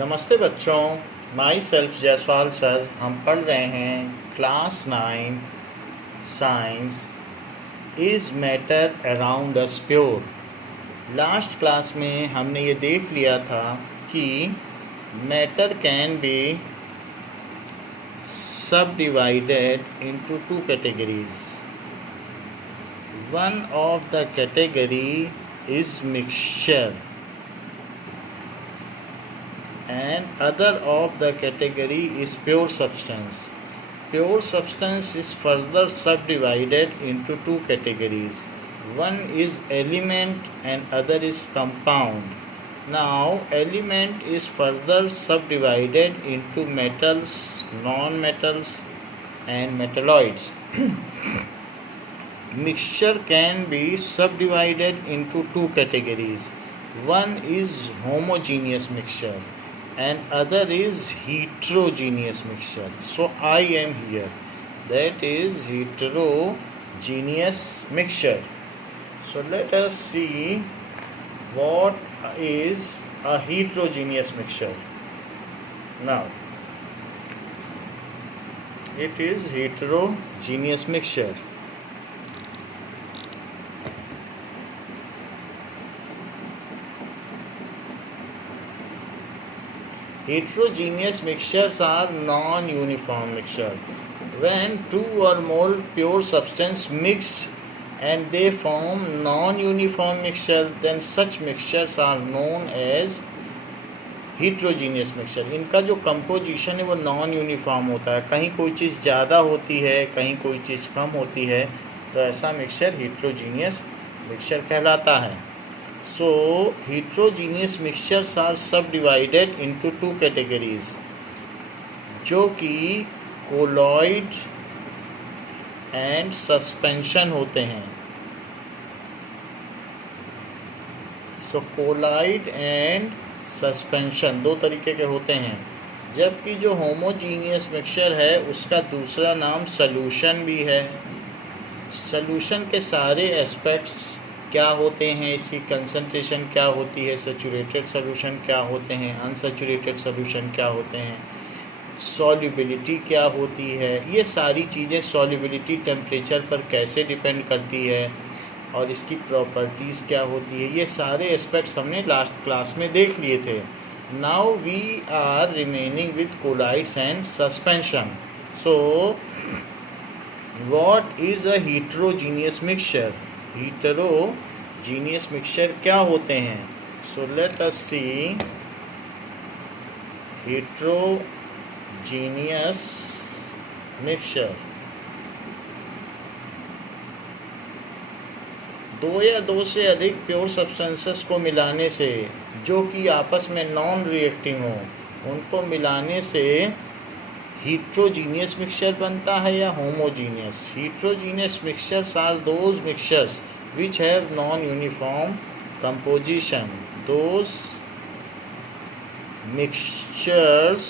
नमस्ते बच्चों, my self Jaiswal sir. हम पढ़ रहे हैं class 9 science. Is matter around us pure. Last class में हमने ये देख लिया था कि मैटर कैन बी सब divided into two categories. One of the category is mixture and other of the category is pure substance. Pure substance is further subdivided into two categories. One is element and other is compound. Now element is further subdivided into metals, non-metals and metalloids. Mixture can be subdivided into two categories. One is homogeneous mixture and other is heterogeneous mixture. So I am here, that is heterogeneous mixture. So let us see what is a heterogeneous mixture. Now it is heterogeneous mixture. Heterogeneous mixtures are non-uniform mixture. When two or more pure substance mix and they form non-uniform mixture, then such mixtures are known as heterogeneous mixture. इनका जो composition है वो non uniform होता है, कहीं कोई चीज़ ज़्यादा होती है, कहीं कोई चीज़ कम होती है, तो ऐसा मिक्सचर heterogeneous मिक्सचर कहलाता है. So heterogeneous mixtures are subdivided into two categories, जो कि colloid and suspension होते हैं. So colloid and suspension दो तरीके के होते हैं, जबकि जो homogeneous mixture है उसका दूसरा नाम solution भी है. solution के सारे aspects क्या होते हैं, इसकी कंसंट्रेशन क्या होती है, सैचुरेटेड सोल्यूशन क्या होते हैं, अनसैचुरेटेड सोल्यूशन क्या होते हैं, सॉल्युबिलिटी क्या होती है, ये सारी चीज़ें सॉल्युबिलिटी टेम्परेचर पर कैसे डिपेंड करती है और इसकी प्रॉपर्टीज़ क्या होती है, ये सारे एस्पेक्ट्स हमने लास्ट क्लास में देख लिए थे. Now we are remaining with colloids and suspension. So what is a heterogeneous mixture? heterogeneous mixture क्या होते हैं? So let us see heterogeneous mixture. दो या दो से अधिक प्योर सब्सटेंसेस को मिलाने से, जो कि आपस में नॉन रिएक्टिंग हो, उनको मिलाने से heterogeneous mixture बनता है या homogeneous. Heterogeneous mixtures are those mixtures which have non-uniform composition. Those mixtures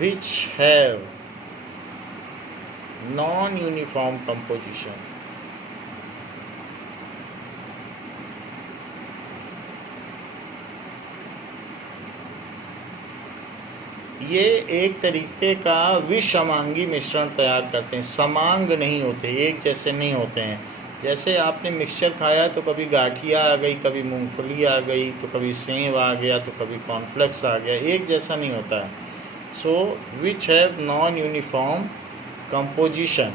which have non-uniform composition. ये एक तरीके का विषमांगी मिश्रण तैयार करते हैं. समांग नहीं होते, एक जैसे नहीं होते हैं. जैसे आपने मिक्सचर खाया तो कभी गाठिया आ गई, कभी मूंगफली आ गई, तो कभी सेव आ गया, तो कभी कॉर्नफ्लेक्स आ गया, एक जैसा नहीं होता है. So which have non uniform composition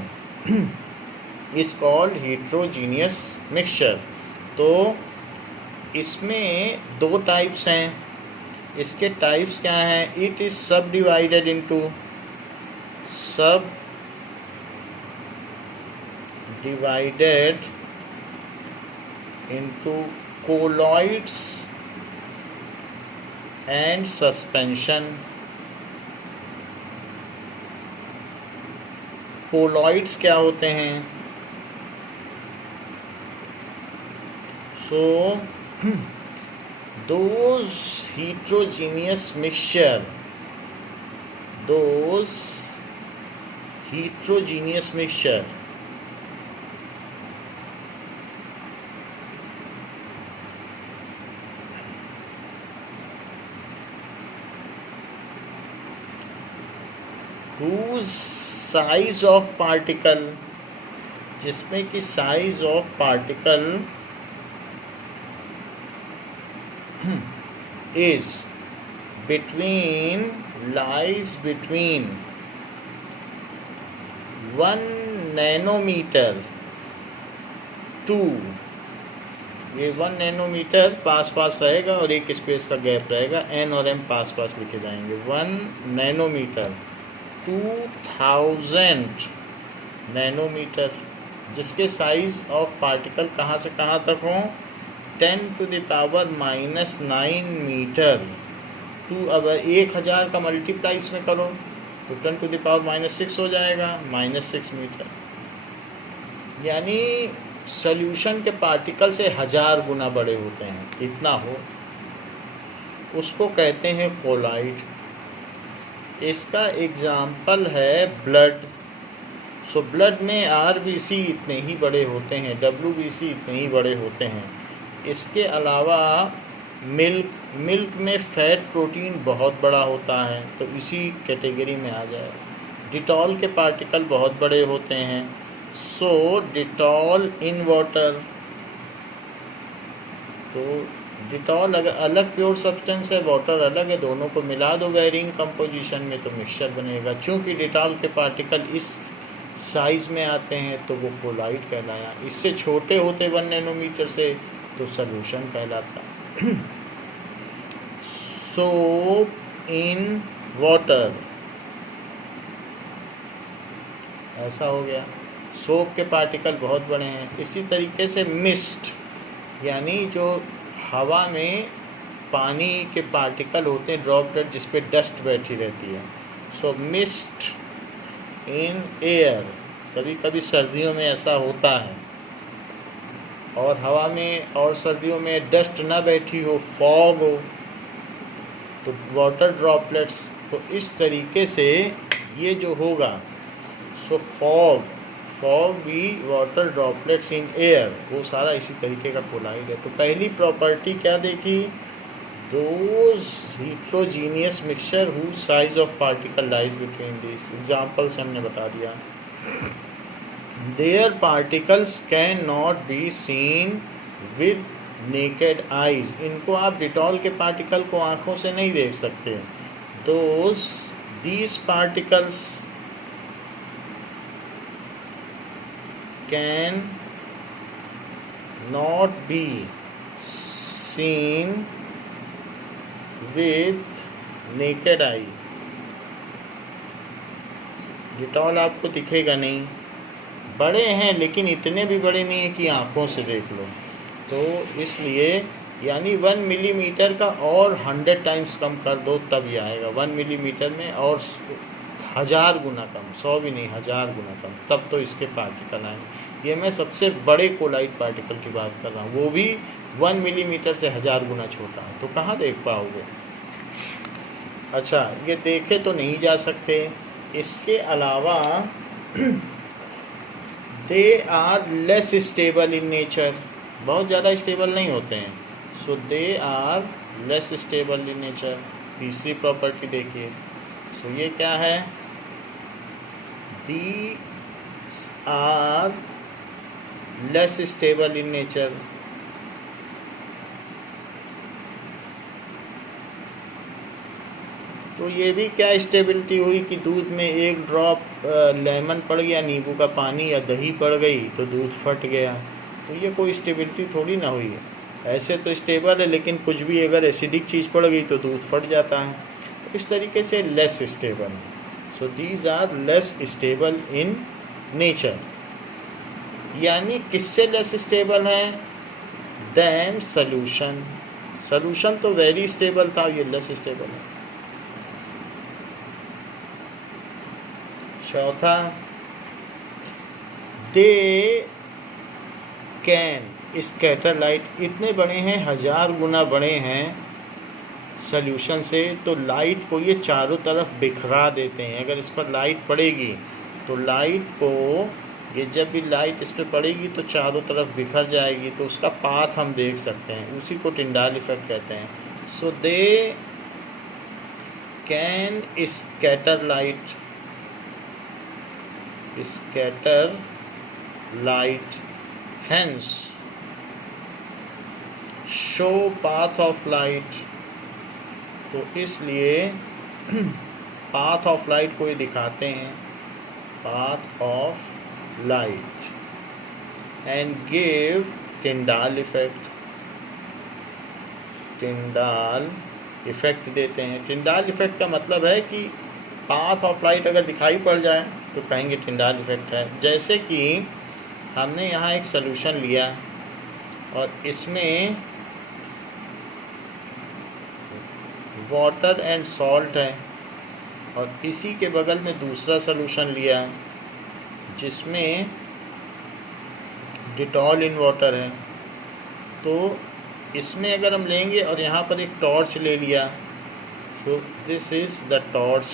is called heterogeneous mixture. तो इसमें दो टाइप्स हैं. इसके टाइप्स क्या हैं? It is subdivided into colloids and suspension. Colloids क्या होते हैं? सो those heterogeneous mixture whose size of particle, जिसमें कि size of particle is lies between 1 nanometer to, ये 1 नैनोमीटर पास रहेगा और एक स्पेस का गैप रहेगा, n और m पास लिखे जाएंगे। 1 नैनोमीटर 2000 नैनोमीटर, जिसके साइज ऑफ पार्टिकल कहाँ से कहाँ तक हो, 10⁻⁻9 मीटर। अब 1000 का मल्टीप्लाई इसमें करो तो 10⁻⁻6 हो जाएगा, -6 मीटर। यानी सॉल्यूशन के पार्टिकल से 1000 गुना बड़े होते हैं, इतना हो, उसको कहते हैं कोलाइड। इसका एग्जाम्पल है ब्लड। सो ब्लड में RBC इतने ही बड़े होते हैं, WBC इतने ही बड़े होते हैं। इसके अलावा मिल्क में फैट प्रोटीन बहुत बड़ा होता है, तो इसी कैटेगरी में आ जाए। डिटॉल के पार्टिकल बहुत बड़े होते हैं, सो डिटॉल इन वाटर। तो डिटॉल अगर अलग प्योर सब्सटेंस है, वाटर अलग है, दोनों को मिला दो वेरिंग कंपोजिशन में तो मिक्सचर बनेगा। चूँकि डिटॉल के पार्टिकल इस साइज़ में आते हैं तो वो कोलाइड कहलाया। इससे छोटे होते 1 नैनोमीटर से तो सॉल्यूशन कहलाता। सोप इन वाटर, ऐसा हो गया। सोप के पार्टिकल बहुत बड़े हैं। इसी तरीके से मिस्ट, यानी जो हवा में पानी के पार्टिकल होते हैं, ड्रॉपलेट, जिस पे डस्ट बैठी रहती है। सो मिस्ट इन एयर, कभी कभी सर्दियों में ऐसा होता है, और हवा में और सर्दियों में डस्ट ना बैठी हो, फॉग हो, तो वाटर ड्रॉपलेट्स। तो इस तरीके से ये जो होगा, सो फॉग भी वाटर ड्रॉपलेट्स इन एयर, वो सारा इसी तरीके का कोलाइड है। तो पहली प्रॉपर्टी क्या देखी, those heterogeneous mixture whose size of particle lies between these। Example से हमने बता दिया। Their particles cannot be seen with naked eyes। इनको आप डिटॉल के पार्टिकल को आँखों से नहीं देख सकते। These particles can not be seen with naked eye। Dettol आपको दिखेगा नहीं, बड़े हैं लेकिन इतने भी बड़े नहीं है कि आँखों से देख लो। तो इसलिए यानी 1 मिलीमीटर का और 100 टाइम्स कम कर दो तब ये आएगा। 1 मिलीमीटर में और 1000 गुना कम, 100 भी नहीं, 1000 गुना कम, तब तो इसके पार्टिकल आएंगे। ये मैं सबसे बड़े कोलाइड पार्टिकल की बात कर रहा हूँ, वो भी 1 मिलीमीटर से 1000 गुना छोटा है। तो कहाँ देख पाओगे। अच्छा, ये देखे तो नहीं जा सकते। इसके अलावा they are less stable in nature, बहुत ज़्यादा स्टेबल नहीं होते हैं। So they are less stable in nature. तीसरी प्रॉपर्टी देखिए। सो ये क्या है, these are less stable in nature. तो ये भी क्या स्टेबिलिटी हुई कि दूध में 1 ड्रॉप लेमन पड़ गया, नींबू का पानी या दही पड़ गई तो दूध फट गया। तो ये कोई स्टेबिलिटी थोड़ी ना हुई है। ऐसे तो स्टेबल है, लेकिन कुछ भी अगर एसिडिक चीज़ पड़ गई तो दूध फट जाता है। तो इस तरीके से less stable. So these are less stable in nature. यानी किससे लेस स्टेबल है, देन सॉल्यूशन। सॉल्यूशन तो वेरी स्टेबल था, ये लेस स्टेबल है। चौथा, दे कैन स्कैटर लाइट। इतने बड़े हैं, 1000 गुना बड़े हैं सॉल्यूशन से, तो लाइट को ये चारों तरफ बिखरा देते हैं। अगर इस पर लाइट पड़ेगी तो लाइट को, ये जब भी लाइट इस पर पड़ेगी तो चारों तरफ बिखर जाएगी। तो उसका पाथ हम देख सकते हैं, उसी को टिंडाल इफेक्ट कहते हैं। So they can scatter light scatter light, hence show path of light। तो इसलिए path of light को ये दिखाते हैं, path of light, and give Tyndall effect, Tyndall effect देते हैं। टिंडाल इफ़ेक्ट का मतलब है कि पाथ ऑफ लाइट अगर दिखाई पड़ जाए तो कहेंगे टिंडाल इफ़ेक्ट है। जैसे कि हमने यहाँ एक सॉल्यूशन लिया और इसमें वाटर एंड सॉल्ट है, और इसी के बगल में दूसरा सॉल्यूशन लिया है जिसमें डिटॉल इन वाटर है। तो इसमें अगर हम लेंगे और यहाँ पर एक टॉर्च ले लिया, so this is the torch.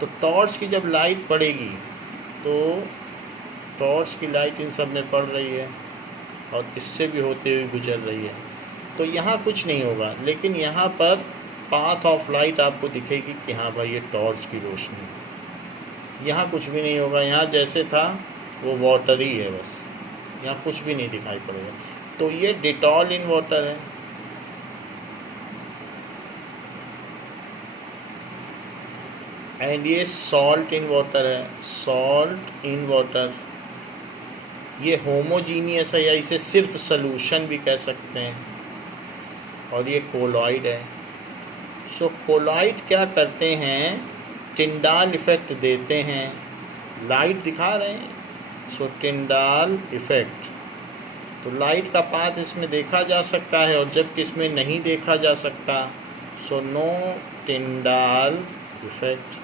तो टॉर्च की जब लाइट पड़ेगी तो टॉर्च की लाइट इन सब में पड़ रही है और इससे भी होते हुए गुजर रही है, तो यहाँ कुछ नहीं होगा। लेकिन यहाँ पर पाथ ऑफ लाइट आपको दिखेगी कि हाँ भाई ये टॉर्च की रोशनी है। यहाँ कुछ भी नहीं होगा, यहाँ जैसे था वो वाटर ही है, बस यहाँ कुछ भी नहीं दिखाई पड़ेगा। तो ये डिटॉल इन वाटर है। एंड ये सॉल्ट इन वाटर है, सॉल्ट इन वाटर। ये होमोजीनियस है या इसे सिर्फ सॉल्यूशन भी कह सकते हैं, और ये कोलॉइड है। सो कोलॉइड क्या करते हैं, टिंडाल इफ़ेक्ट देते हैं, लाइट दिखा रहे हैं, सो टिंडाल इफ़ेक्ट। तो लाइट का पाथ इसमें देखा जा सकता है और जबकि इसमें नहीं देखा जा सकता, सो नो टिंडाल इफ़ेक्ट।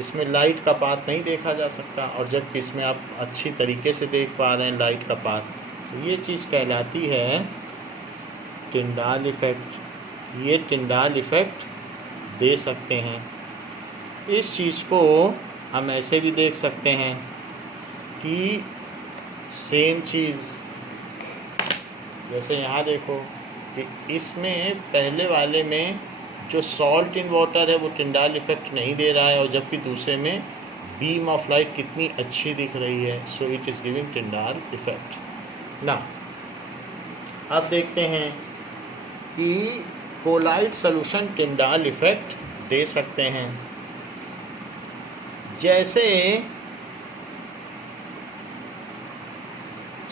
इसमें लाइट का पाथ नहीं देखा जा सकता और जबकि इसमें आप अच्छी तरीके से देख पा रहे हैं लाइट का पाथ। तो ये चीज़ कहलाती है टिंडाल इफ़ेक्ट। ये टिंडाल इफ़ेक्ट दे सकते हैं। इस चीज़ को हम ऐसे भी देख सकते हैं कि सेम चीज़, जैसे यहाँ देखो कि इसमें पहले वाले में जो सॉल्ट इन वाटर है वो टिंडाल इफ़ेक्ट नहीं दे रहा है, और जबकि दूसरे में बीम ऑफ लाइट कितनी अच्छी दिख रही है, so it is giving Tyndall effect. ना अब देखते हैं कि कोलाइड सॉल्यूशन टिंडाल इफ़ेक्ट दे सकते हैं। जैसे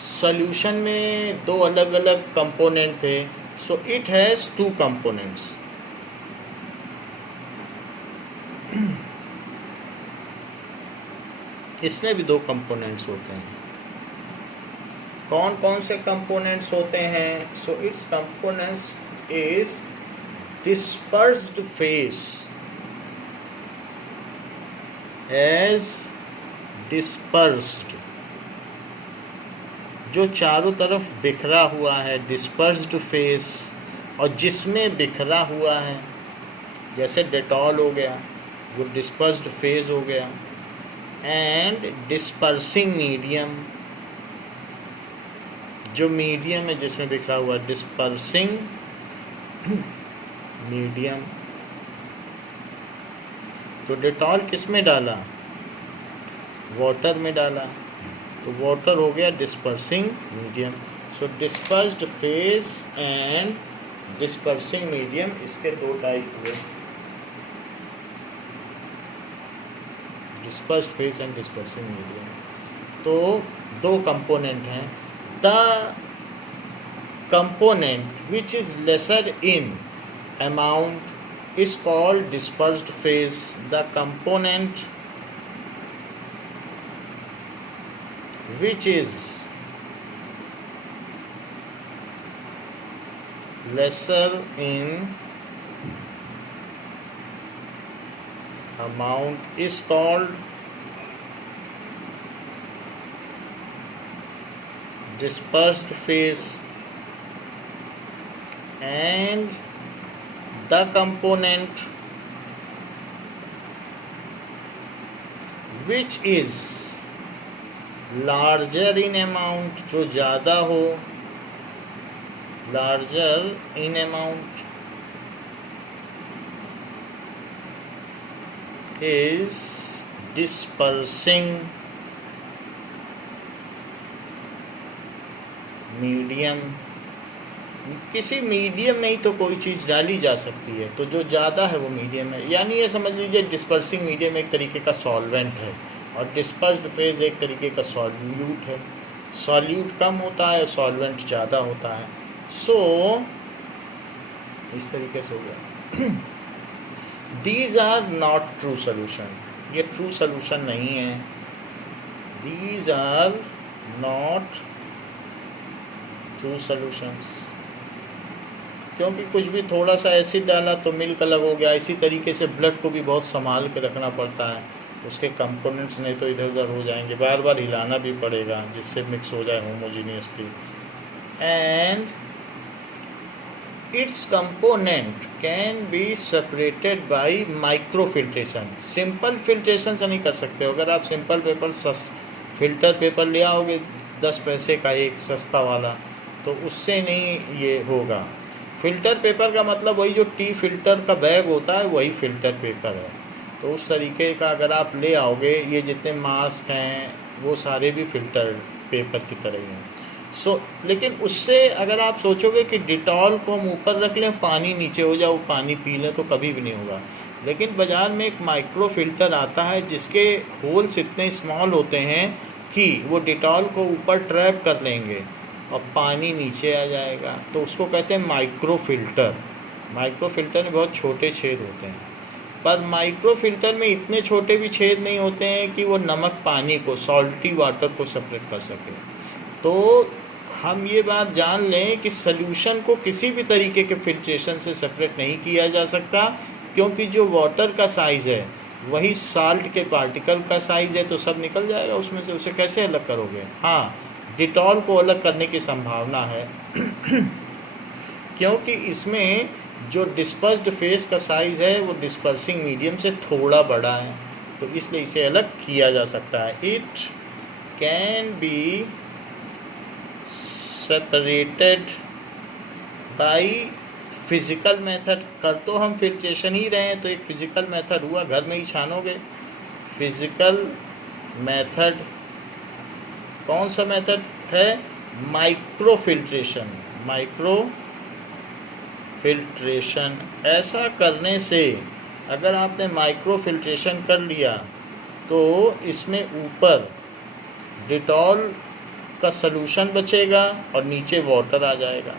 सॉल्यूशन में दो अलग अलग कंपोनेंट थे, so it has two components. इसमें भी दो कंपोनेंट्स होते हैं। कौन कौन से कंपोनेंट्स होते हैं? So its components is dispersed phase, as dispersed, जो चारों तरफ बिखरा हुआ है, डिस्पर्स्ड फेस, और जिसमें बिखरा हुआ है, जैसे डेटॉल हो गया वो डिस्पर्स्ड फेज हो गया। एंड डिस्पर्सिंग मीडियम, जो मीडियम है जिसमें बिखरा हुआ, डिस्पर्सिंग मीडियम। तो डेटॉल किस में डाला? वाटर में डाला, तो वाटर हो गया dispersing medium. So dispersed phase and dispersing medium, इसके दो टाइप हुए, dispersed phase and dispersing medium. तो दो कंपोनेंट हैं। The component which is lesser in amount is called dispersed phase. The component which is lesser in amount is called dispersed phase, and the component which is larger in amount, जो ज़्यादा हो, larger in amount, is dispersing medium, किसी medium में ही तो कोई चीज़ डाली जा सकती है, तो जो ज़्यादा है वो मीडियम है। यानी ये समझ लीजिए डिस्पर्सिंग मीडियम एक तरीके का सॉल्वेंट है और डिस्पर्स्ड फेज एक तरीके का सॉल्यूट है। सॉल्यूट कम होता है, सॉल्वेंट ज़्यादा होता है। सो इस तरीके से हो गया। These are not true solution, ये ट्रू सोल्यूशन नहीं है। These are not true solutions, क्योंकि कुछ भी थोड़ा सा एसिड डाला तो मिल्क अलग हो गया। इसी तरीके से ब्लड को भी बहुत संभाल के रखना पड़ता है, उसके कंपोनेंट्स नहीं तो इधर उधर हो जाएंगे, बार बार हिलाना भी पड़ेगा जिससे मिक्स हो जाए homogeneously. And it's component can be separated bye micro filtration. Simple filtration से नहीं कर सकते। अगर आप सिंपल पेपर फिल्टर पेपर ले आओगे 10 पैसे का एक सस्ता वाला, तो उससे नहीं ये होगा। फ़िल्टर पेपर का मतलब वही जो टी फिल्टर का बैग होता है वही फ़िल्टर पेपर है। तो उस तरीके का अगर आप ले आओगे, ये जितने मास्क हैं वो सारे भी फ़िल्टर पेपर की तरह ही हैं। लेकिन उससे अगर आप सोचोगे कि डिटॉल को हम ऊपर रख लें, पानी नीचे हो जाओ, पानी पी लें, तो कभी भी नहीं होगा। लेकिन बाज़ार में एक माइक्रो फ़िल्टर आता है जिसके होल्स इतने स्मॉल होते हैं कि वो डिटॉल को ऊपर ट्रैप कर लेंगे और पानी नीचे आ जाएगा, तो उसको कहते हैं माइक्रो फ़िल्टर। माइक्रो फ़िल्टर में बहुत छोटे छेद होते हैं, पर माइक्रो फ़िल्टर में इतने छोटे भी छेद नहीं होते हैं कि वो नमक पानी को, सॉल्टी वाटर को सेपरेट कर सके। तो हम ये बात जान लें कि सॉल्यूशन को किसी भी तरीके के फिल्ट्रेशन से सेपरेट नहीं किया जा सकता, क्योंकि जो वाटर का साइज़ है वही साल्ट के पार्टिकल का साइज़ है, तो सब निकल जाएगा उसमें से। उसे कैसे अलग करोगे? हाँ, डिटॉल को अलग करने की संभावना है क्योंकि इसमें जो डिस्पर्स्ड फेस का साइज़ है वो डिस्पर्सिंग मीडियम से थोड़ा बड़ा है, तो इसलिए इसे अलग किया जा सकता है। It can be separated by physical method. कर तो हम फिल्ट्रेशन ही रहे हैं, तो एक फ़िज़िकल मेथड हुआ, घर में ही छानोगे। फिज़िकल मेथड कौन सा मेथड है? Micro filtration. माइक्रो फिल्ट्रेशन, ऐसा करने से अगर आपने माइक्रो फिल्ट्रेशन कर लिया तो इसमें ऊपर डिटॉल का सलूशन बचेगा और नीचे वाटर आ जाएगा।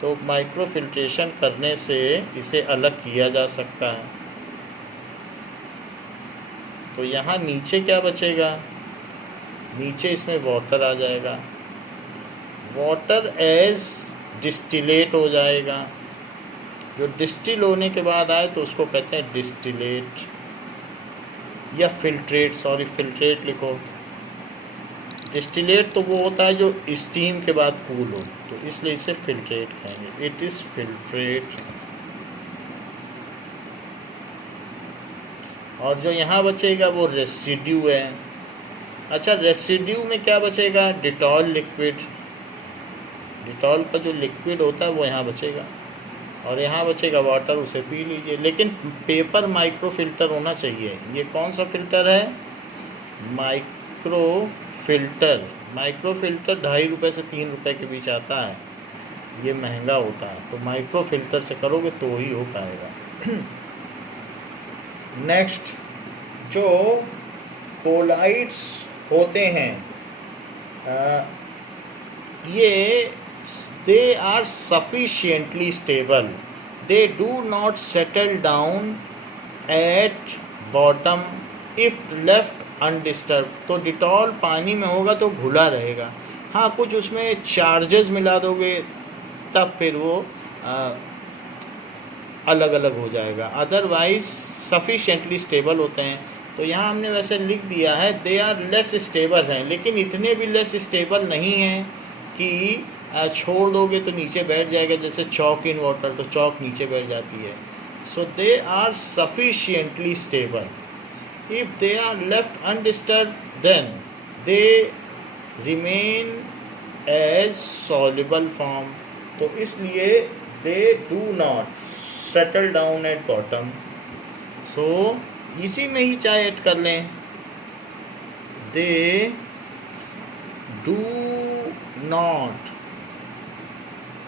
तो माइक्रो फिल्ट्रेशन करने से इसे अलग किया जा सकता है। तो यहाँ नीचे क्या बचेगा? नीचे इसमें वाटर आ जाएगा, वाटर एज डिस्टिलेट हो जाएगा। जो डिस्टिल होने के बाद आए तो उसको कहते हैं डिस्टिलेट या फिल्ट्रेट। सॉरी, फिल्ट्रेट लिखो। डिस्टिलेट तो वो होता है जो स्टीम के बाद कूल हो, तो इसलिए इसे फिल्ट्रेट कहेंगे। It is filtrate. और जो यहाँ बचेगा वो रेसिड्यू है। अच्छा, रेसिड्यू में क्या बचेगा? Dettol liquid. डिटॉल का जो लिक्विड होता है वो यहाँ बचेगा और यहाँ बचेगा वाटर, उसे पी लीजिए। लेकिन पेपर माइक्रो फिल्टर होना चाहिए। ये कौन सा फिल्टर है? Micro filter. माइक्रो फिल्टर 2.5 रुपये से 3 रुपये के बीच आता है, ये महंगा होता है। तो माइक्रो फिल्टर से करोगे तो ही हो पाएगा। नेक्स्ट, जो कोलाइड्स होते हैं ये they are sufficiently stable, they do not settle down at bottom if left undisturbed. तो डिटॉल पानी में होगा तो घुला रहेगा। हाँ, कुछ उसमें चार्जेस मिला दोगे तब फिर वो अलग अलग हो जाएगा, अदरवाइज सफिशिएंटली स्टेबल होते हैं। तो यहाँ हमने वैसे लिख दिया है दे आर लेस स्टेबल हैं, लेकिन इतने भी लेस स्टेबल नहीं हैं कि छोड़ दोगे तो नीचे बैठ जाएगा। जैसे चॉक इन वाटर, तो चॉक नीचे बैठ जाती है। So they are sufficiently stable. If they are left undisturbed, then they remain as soluble form. तो इसलिए they do not settle down at bottom. So इसी में ही चाहे ऐड कर लें, they do not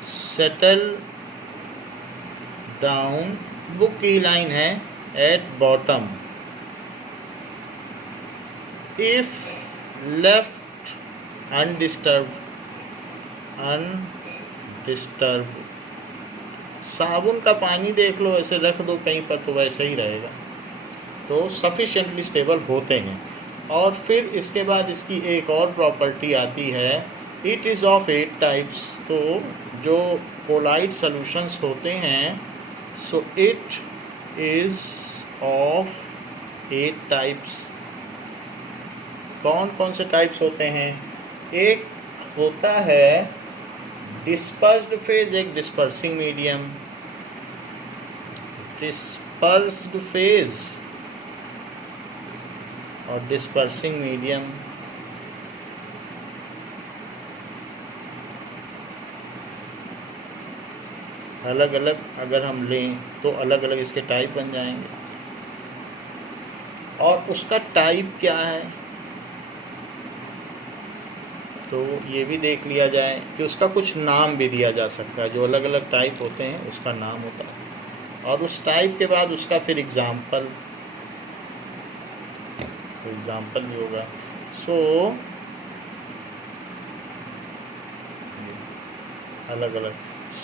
settle down, book की line है, at bottom if left undisturbed. साबुन का पानी देख लो, ऐसे रख दो कहीं पर तो वैसे ही रहेगा, तो सफिशिएंटली स्टेबल होते हैं। और फिर इसके बाद इसकी एक और प्रॉपर्टी आती है, इट इज़ ऑफ 8 टाइप्स। तो जो कोलाइड सॉल्यूशंस होते हैं, सो इट इज़ ऑफ 8 टाइप्स। कौन कौन से टाइप्स होते हैं? एक होता है डिस्पर्स्ड फेज, एक डिस्पर्सिंग मीडियम। डिस्पर्स्ड फेज और डिस्पर्सिंग मीडियम। अलग अलग अगर हम लें तो अलग अलग इसके टाइप बन जाएंगे। और उसका टाइप क्या है तो ये भी देख लिया जाए कि उसका कुछ नाम भी दिया जा सकता है। जो अलग अलग टाइप होते हैं उसका नाम होता है, और उस टाइप के बाद उसका फिर एग्जाम्पल भी होगा। सो अलग अलग,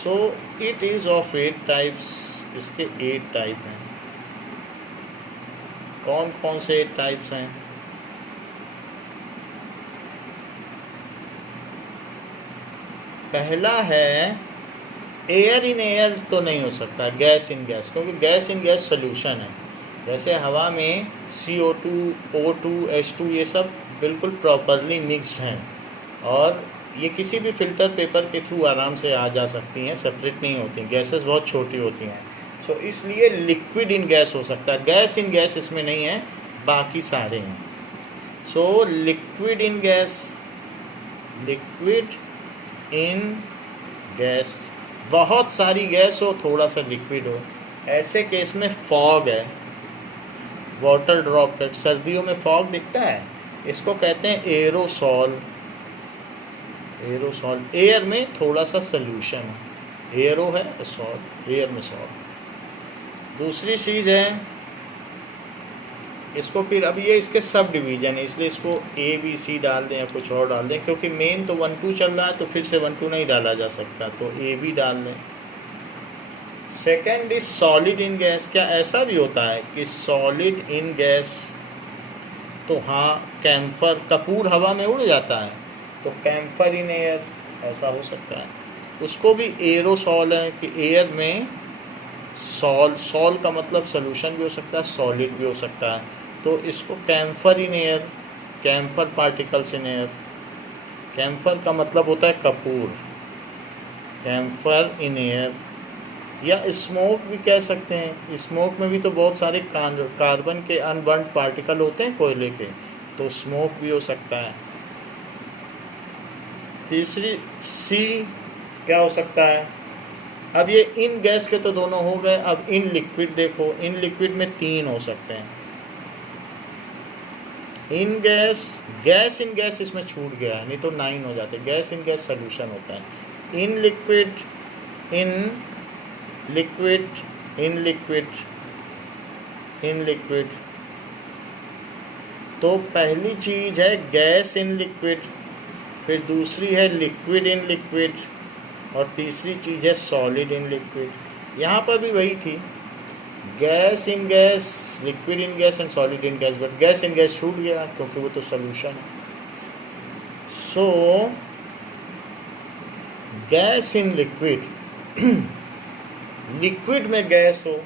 सो इट इज़ ऑफ 8 टाइप्स। इसके 8 टाइप हैं। कौन कौन से 8 टाइप्स हैं? पहला है एयर इन एयर, तो नहीं हो सकता, गैस इन गैस, क्योंकि गैस इन गैस सोल्यूशन है। जैसे हवा में CO2, O2, H2 ये सब बिल्कुल प्रॉपरली मिक्स्ड हैं, और ये किसी भी फिल्टर पेपर के थ्रू आराम से आ जा सकती हैं, सेपरेट नहीं होती। गैसेस बहुत छोटी होती हैं, सो इसलिए लिक्विड इन गैस हो सकता है। गैस इन गैस इसमें नहीं है, बाकी सारे हैं। So liquid in gas, liquid in gas, बहुत सारी गैस हो, थोड़ा सा लिक्विड हो। ऐसे केस में फॉग है, वाटर ड्रॉपलेट। सर्दियों में फॉग दिखता है, इसको कहते हैं एरोसॉल। एरोसॉल, एयर में थोड़ा सा सोल्यूशन है, एरो है सॉल, एयर में सॉल। दूसरी चीज़ है, इसको फिर अब ये इसके सब डिवीज़न है, इसलिए इसको ABC डाल दें या कुछ और डाल दें, क्योंकि मेन तो 1 2 चल रहा है, तो फिर से 1 2 नहीं डाला जा सकता, तो AB डाल दें। Second is solid in gas. क्या ऐसा भी होता है कि सॉलिड इन गैस? तो हाँ, कैम्फर, कपूर हवा में उड़ जाता है, तो कैम्फर इन एयर ऐसा हो सकता है। उसको भी एरोसॉल है कि एयर में सॉल का मतलब सोल्यूशन भी हो सकता है, सॉलिड भी हो सकता है, तो इसको camphor in air, camphor particles in air. Camphor का मतलब होता है कपूर, कैम्फर इन एयर। या स्मोक भी कह सकते हैं, स्मोक में भी तो बहुत सारे कार्बन के अनबर्न्ड पार्टिकल होते हैं कोयले के, तो स्मोक भी हो सकता है। तीसरी C क्या हो सकता है? अब ये इन गैस के तो दोनों हो गए, अब इन लिक्विड देखो, इन लिक्विड में 3 हो सकते हैं। इन गैस, गैस इन गैस इसमें छूट गया है, नहीं तो 9 हो जाते। गैस इन गैस सोल्यूशन होता है। In liquid, in liquid, in liquid, in liquid. तो पहली चीज़ है गैस इन लिक्विड, फिर दूसरी है लिक्विड इन लिक्विड, और तीसरी चीज़ है सॉलिड इन लिक्विड। यहाँ पर भी वही थी, gas in gas, liquid in gas and solid in gas, but gas in gas छूट गया क्योंकि वो तो सोल्यूशन है। सो गैस इन लिक्विड, लिक्विड में गैस हो,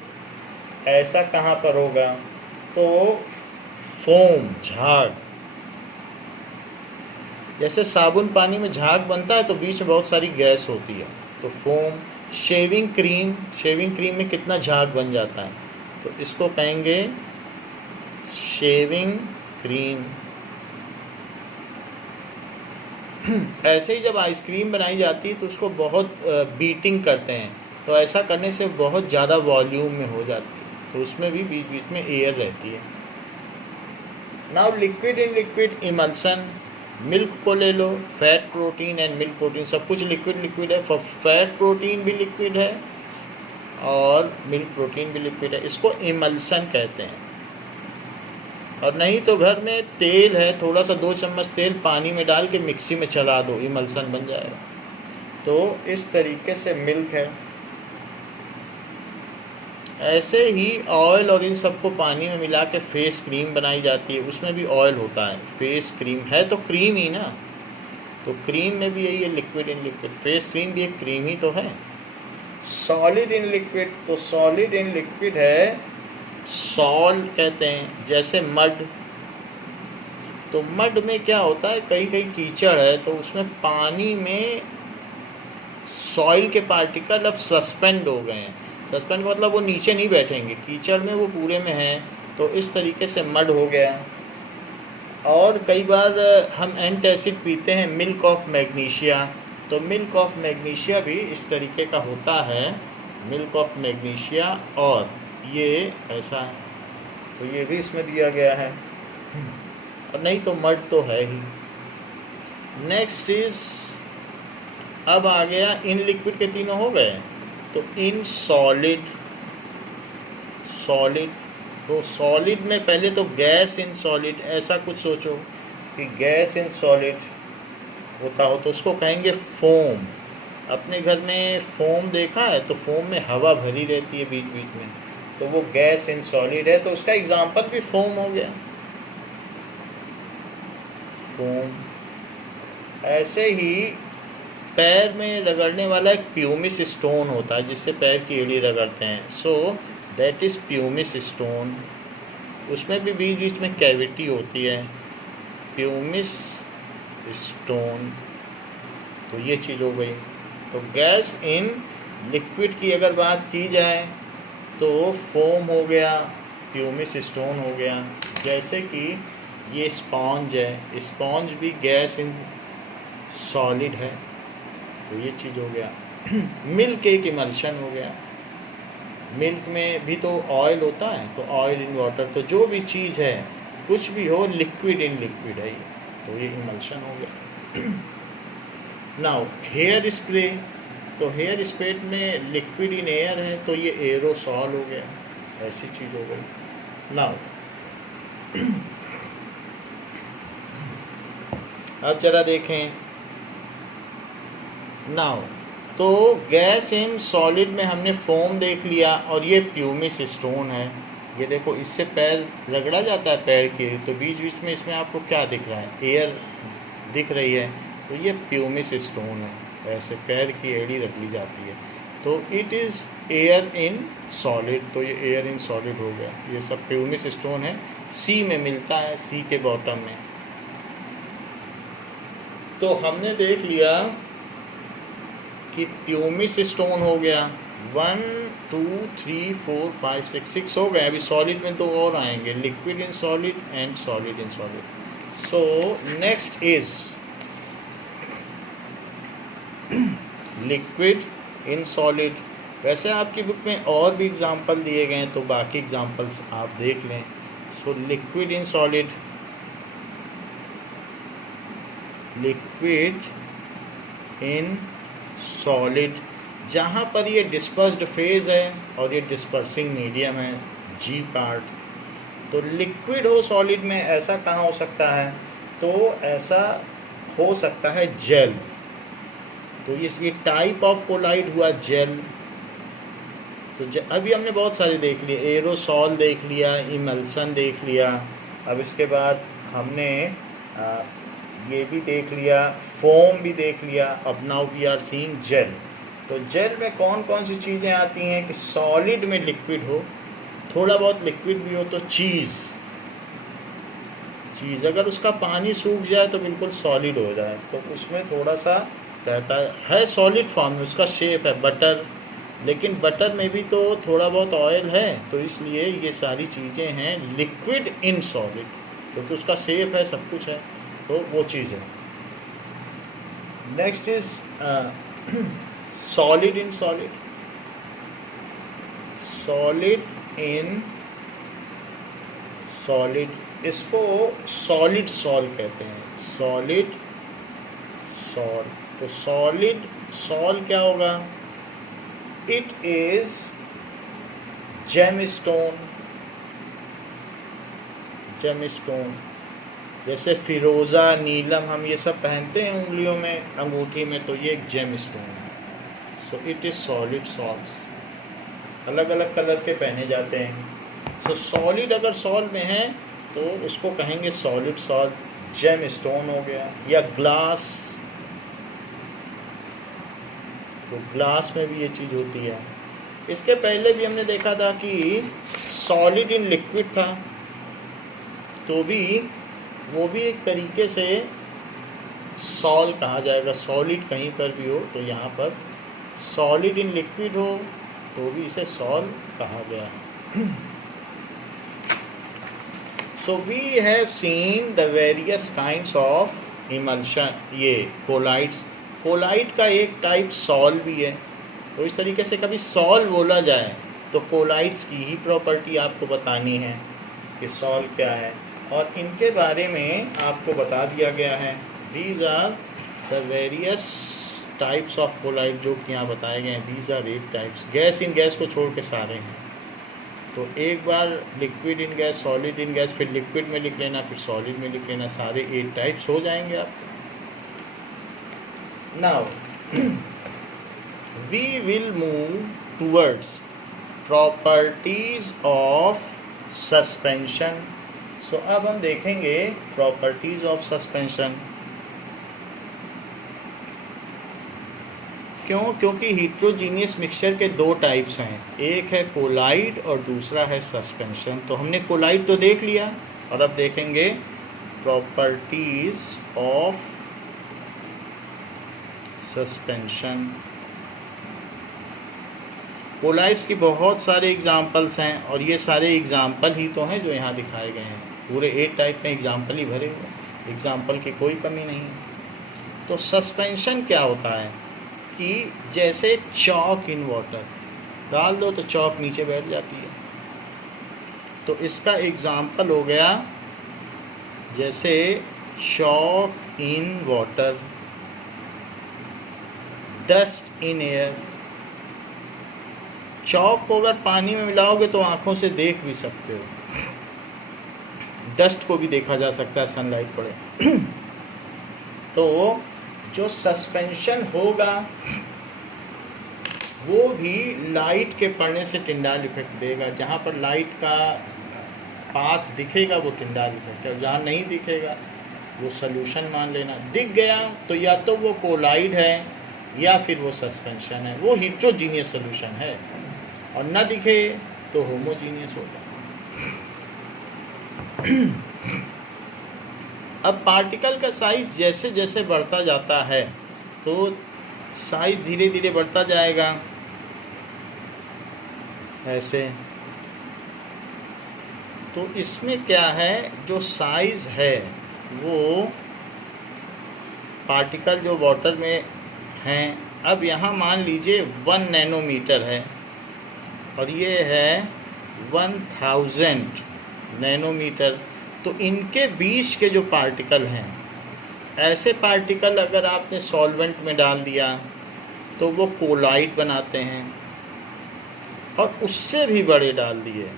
ऐसा कहाँ पर होगा? तो फोम, झाग। जैसे साबुन पानी में झाग बनता है तो बीच में बहुत सारी गैस होती है, तो foam. Shaving cream, shaving cream में कितना झाग बन जाता है, तो इसको कहेंगे शेविंग क्रीम। ऐसे ही जब आइसक्रीम बनाई जाती है तो उसको बहुत बीटिंग करते हैं, तो ऐसा करने से बहुत ज़्यादा वॉल्यूम में हो जाती है, तो उसमें भी बीच बीच में एयर रहती है। Now liquid in liquid emulsion, milk को ले लो, fat protein and milk protein सब कुछ लिक्विड लिक्विड है। फैट प्रोटीन भी लिक्विड है और मिल्क प्रोटीन भी लिक्विड है, इसको इमल्सन कहते हैं। और नहीं तो घर में तेल है, थोड़ा सा 2 चम्मच तेल पानी में डाल के मिक्सी में चला दो, इमल्सन बन जाएगा। तो इस तरीके से मिल्क है। ऐसे ही ऑयल और इन सबको पानी में मिला के फेस क्रीम बनाई जाती है, उसमें भी ऑयल होता है। फेस क्रीम है तो क्रीम ही ना, तो क्रीम में भी यही है, liquid in liquid. Face cream भी एक क्रीम ही तो है। सॉलिड इन लिक्विड, तो सॉलिड इन लिक्विड है, सॉल कहते हैं, जैसे मड। तो मड में क्या होता है, कहीं कहीं कीचड़ है तो उसमें पानी में सॉइल के पार्टिकल अब सस्पेंड हो गए हैं। सस्पेंड मतलब वो नीचे नहीं बैठेंगे, कीचड़ में वो पूरे में हैं, तो इस तरीके से मड हो गया। और कई बार हम एंटासिड पीते हैं, मिल्क ऑफ मैग्नीशिया, तो मिल्क ऑफ मैग्नीशिया भी इस तरीके का होता है, मिल्क ऑफ मैग्नीशिया। और ये ऐसा है, तो ये भी इसमें दिया गया है। और नहीं तो मड तो है ही। नेक्स्ट इज, अब आ गया इन लिक्विड के तीनों हो गए, तो इन सॉलिड। सॉलिड, तो सॉलिड में पहले तो गैस इन सॉलिड, ऐसा कुछ सोचो कि गैस इन सॉलिड होता हो तो उसको कहेंगे फोम। अपने घर में फोम देखा है, तो फोम में हवा भरी रहती है बीच बीच में, तो वो गैस इन सॉलिड है, तो उसका एग्जाम्पल भी फोम हो गया, फोम। ऐसे ही पैर में रगड़ने वाला एक प्यूमिस स्टोन होता है, जिससे पैर की एड़ी रगड़ते हैं, so that is pumice stone. उसमें भी बीच बीच में कैविटी होती है, प्यूमिस स्टोन। तो ये चीज़ हो गई। तो गैस इन लिक्विड की अगर बात की जाए तो फोम हो गया, प्यूमिस स्टोन हो गया। जैसे कि ये स्पॉन्ज है, स्पॉन्ज भी गैस इन सॉलिड है, तो ये चीज़ हो गया। मिल्क एक इमल्शन हो गया। मिल्क में भी तो ऑयल होता है, तो ऑयल इन वाटर, तो जो भी चीज़ है कुछ भी हो लिक्विड इन लिक्विड है, तो ये इमल्शन हो गया। नाउ हेयर स्प्रे, तो हेयर स्प्रे में लिक्विड इन एयर है, तो ये एरोसॉल हो गया, ऐसी चीज़ हो गई। नाउ अब जरा देखें। नाउ तो गैस इन सॉलिड में हमने फोम देख लिया, और ये प्यूमिस स्टोन है। ये देखो, इससे पैर रगड़ा जाता है पैर की, तो बीच बीच में इसमें आपको क्या दिख रहा है, एयर दिख रही है, तो ये प्यूमिस स्टोन है, ऐसे पैर की एड़ी रगड़ी जाती है, तो it is air in solid. तो ये एयर इन सॉलिड हो गया। ये सब प्यूमिस स्टोन है, सी में मिलता है, सी के बॉटम में। तो हमने देख लिया कि प्यूमिस स्टोन हो गया, 1 2 3 4 5 6 हो गए। अभी सॉलिड में 2 और आएंगे, liquid in solid and solid in solid. So next is liquid in solid. वैसे आपकी बुक में और भी एग्जाम्पल दिए गए हैं, तो बाकी एग्जाम्पल्स आप देख लें। So liquid in solid, liquid in solid, जहाँ पर ये डिस्पर्स्ड फेज है और ये डिस्पर्सिंग मीडियम है, जी पार्ट। तो लिक्विड हो सॉलिड में, ऐसा कहाँ हो सकता है, तो ऐसा हो सकता है जेल। तो ये टाइप ऑफ कोलाइड हुआ जेल। तो अभी हमने बहुत सारे देख लिए, एरोसॉल देख लिया, इमल्सन देख लिया, अब इसके बाद हमने ये भी देख लिया, फोम भी देख लिया, अब now we are seeing gel. तो जेल में कौन कौन सी चीज़ें आती हैं कि सॉलिड में लिक्विड हो, थोड़ा बहुत लिक्विड भी हो, तो चीज़ अगर उसका पानी सूख जाए तो बिल्कुल सॉलिड हो जाए, तो उसमें थोड़ा सा रहता है सॉलिड फॉर्म में, उसका शेप है बटर, लेकिन बटर में भी तो थोड़ा बहुत ऑयल है, तो इसलिए ये सारी चीज़ें हैं लिक्विड इन सॉलिड, क्योंकि उसका शेप है, सब कुछ है, तो वो चीज़ है। Next is solid in solid. Solid in solid इसको सॉलिड सॉल कहते हैं, सॉलिड सॉल। तो सॉलिड सॉल क्या होगा? इट इज जेमस्टोन, जेमस्टोन जैसे फिरोज़ा, नीलम, हम ये सब पहनते हैं उंगलियों में, अंगूठी में, तो ये एक जेमस्टोन है। So it is solid souls, अलग अलग कलर के पहने जाते हैं। सो सॉलिड अगर सॉल में है तो उसको कहेंगे सॉलिड सॉल, जेमस्टोन हो गया। या ग्लास, तो ग्लास में भी ये चीज़ होती है। इसके पहले भी हमने देखा था कि सॉलिड इन लिक्विड था, तो भी वो भी एक तरीके से सॉल कहा जाएगा। सॉलिड कहीं पर भी हो तो यहाँ पर सॉलिड इन लिक्विड हो तो भी इसे सॉल कहा गया है। So we have seen the various kinds of emulsion, ये कोलाइड्स। कोलाइड का एक टाइप सॉल भी है। तो इस तरीके से कभी सॉल बोला जाए तो कोलाइड्स की ही प्रॉपर्टी आपको बतानी है कि सॉल क्या है, और इनके बारे में आपको बता दिया गया है। These are the various types of colloid जो कि यहाँ बताए गए हैं। These are 8 types. Gas in gas को छोड़ के सारे हैं। तो एक बार liquid in gas, solid in gas, फिर लिक्विड में लिख लेना, फिर सॉलिड में लिख लेना, सारे 8 टाइप्स हो जाएंगे आपको। Now we will move towards properties of suspension. So अब हम देखेंगे प्रॉपर्टीज ऑफ सस्पेंशन। क्यों? क्योंकि हीट्रोजीनियस मिक्सचर के 2 टाइप्स हैं, एक है कोलाइड और दूसरा है सस्पेंशन। तो हमने कोलाइड तो देख लिया, और अब देखेंगे प्रॉपर्टीज ऑफ सस्पेंशन। कोलाइड्स की बहुत सारे एग्जाम्पल्स हैं, और ये सारे एग्जाम्पल ही तो हैं जो यहाँ दिखाए गए हैं। पूरे 8 टाइप में एग्जाम्पल ही भरे हुए, एग्जाम्पल की कोई कमी नहीं है। तो सस्पेंशन क्या होता है कि जैसे चॉक इन वाटर, डाल दो तो चॉक नीचे बैठ जाती है। तो इसका एग्जाम्पल हो गया जैसे chalk in water, dust in air. Chalk को अगर पानी में मिलाओगे तो आंखों से देख भी सकते हो, डस्ट को भी देखा जा सकता है, सनलाइट पड़े। तो जो सस्पेंशन होगा वो भी लाइट के पड़ने से टिंडाल इफेक्ट देगा। जहाँ पर लाइट का पाथ दिखेगा वो टिंडाल इफेक्ट है, और जहाँ नहीं दिखेगा वो सॉल्यूशन मान लेना। दिख गया तो या तो वो कोलाइड है या फिर वो सस्पेंशन है, वो हीट्रोजीनियस सॉल्यूशन है। और ना दिखे तो होमोजीनियस होगा। अब पार्टिकल का साइज जैसे जैसे बढ़ता जाता है तो साइज धीरे धीरे बढ़ता जाएगा ऐसे। तो इसमें क्या है, जो साइज है वो पार्टिकल जो वाटर में हैं, अब यहाँ मान लीजिए 1 नैनोमीटर है और ये है 1000 नैनोमीटर। तो इनके बीच के जो पार्टिकल हैं, ऐसे पार्टिकल अगर आपने सॉल्वेंट में डाल दिया तो वो कोलाइड बनाते हैं, और उससे भी बड़े डाल दिए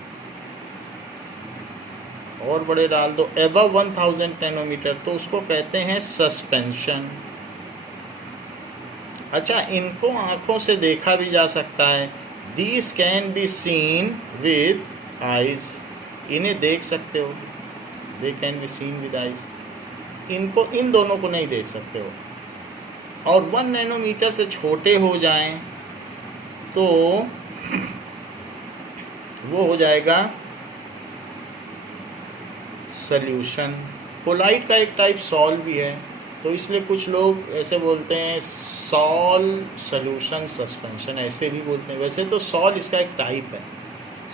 और बड़े डाल दो एबव 1000 नैनोमीटर, तो उसको कहते हैं सस्पेंशन। अच्छा, इनको आँखों से देखा भी जा सकता है। These can be seen with eyes, इन्हें देख सकते हो, they can be seen with eyes। इनको, इन दोनों को नहीं देख सकते हो। और 1 नैनोमीटर से छोटे हो जाएं तो वो हो जाएगा सॉल्यूशन। कोलाइड का एक टाइप सॉल भी है, तो इसलिए कुछ लोग ऐसे बोलते हैं सॉल, सॉल्यूशन, सस्पेंशन, ऐसे भी बोलते हैं। वैसे तो सॉल इसका एक टाइप है,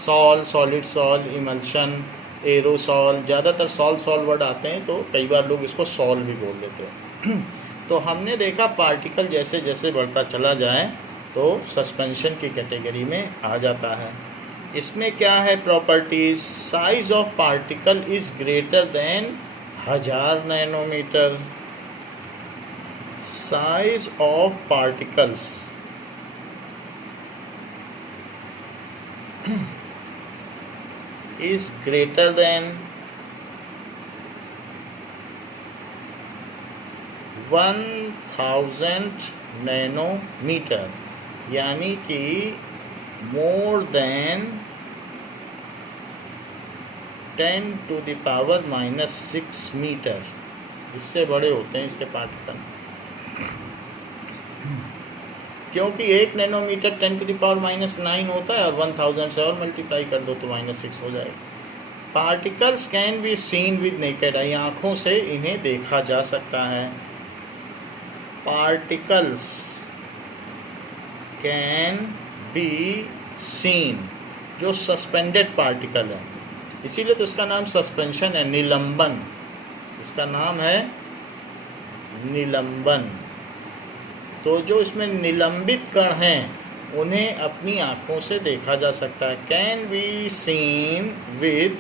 sol, solid sol, emulsion, aerosol, ज़्यादातर सॉल वर्ड आते हैं, तो कई बार लोग इसको सॉल भी बोल देते हैं। तो हमने देखा पार्टिकल जैसे जैसे बढ़ता चला जाए तो सस्पेंशन की कैटेगरी में आ जाता है। इसमें क्या है properties? Size of particle is greater than 1000 nanometer. Size of particles is greater than 1000 nanometer, यानी कि मोर देन 10⁻⁻6 मीटर। इससे बड़े होते हैं इसके पार्टिकल, क्योंकि 1 नैनोमीटर 10⁻⁻9 होता है और 1000 से और मल्टीप्लाई कर दो तो -6 हो जाएगा। Particles can be seen with naked आई, आँखों से इन्हें देखा जा सकता है। पार्टिकल्स कैन बी सीन, जो सस्पेंडेड पार्टिकल है, इसीलिए तो इसका नाम सस्पेंशन है, निलंबन। इसका नाम है निलंबन। तो जो इसमें निलंबित कण हैं उन्हें अपनी आँखों से देखा जा सकता है। Can be seen with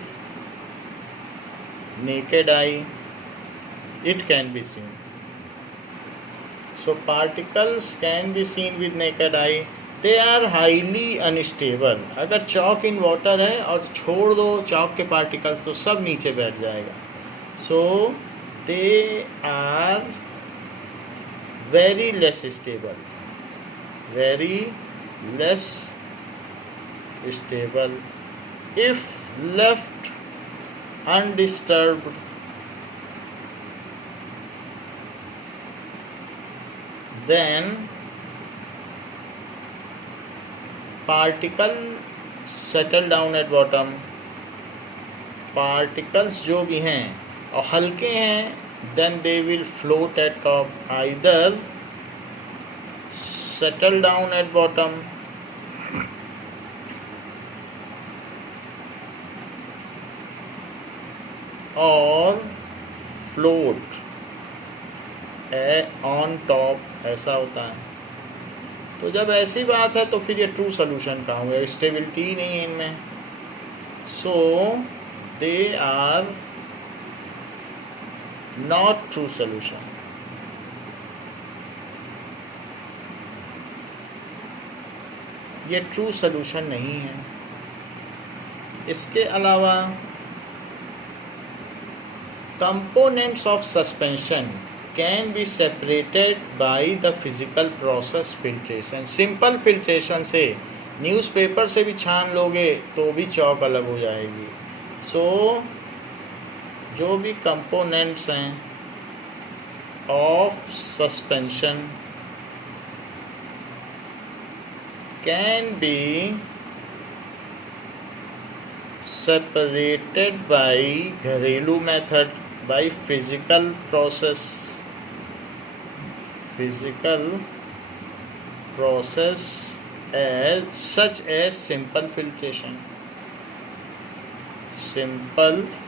naked eye, it can be seen. So particles can be seen with naked eye. They are highly unstable. अगर चॉक इन वाटर है और छोड़ दो चॉक के पार्टिकल्स तो सब नीचे बैठ जाएगा। So they are very less stable, very less stable if left undisturbed, then particle settle down at bottom। particles जो भी हैं और हल्के हैं, then they will float at top, either settle down at bottom or float on top, ऐसा होता है। तो जब ऐसी बात है तो फिर ये ट्रू सोल्यूशन कहाँ हुआ? स्टेबिलिटी ही नहीं है इनमें। So they are not true solution। ये ट्रू solution नहीं है। इसके अलावा components of suspension can be separated by the physical process filtration। Simple filtration से, न्यूज़पेपर से भी छान लोगे तो भी चॉक अलग हो जाएगी। सो जो भी कंपोनेंट्स हैं of suspension can be separated by घरेलू method, by physical process as such as simple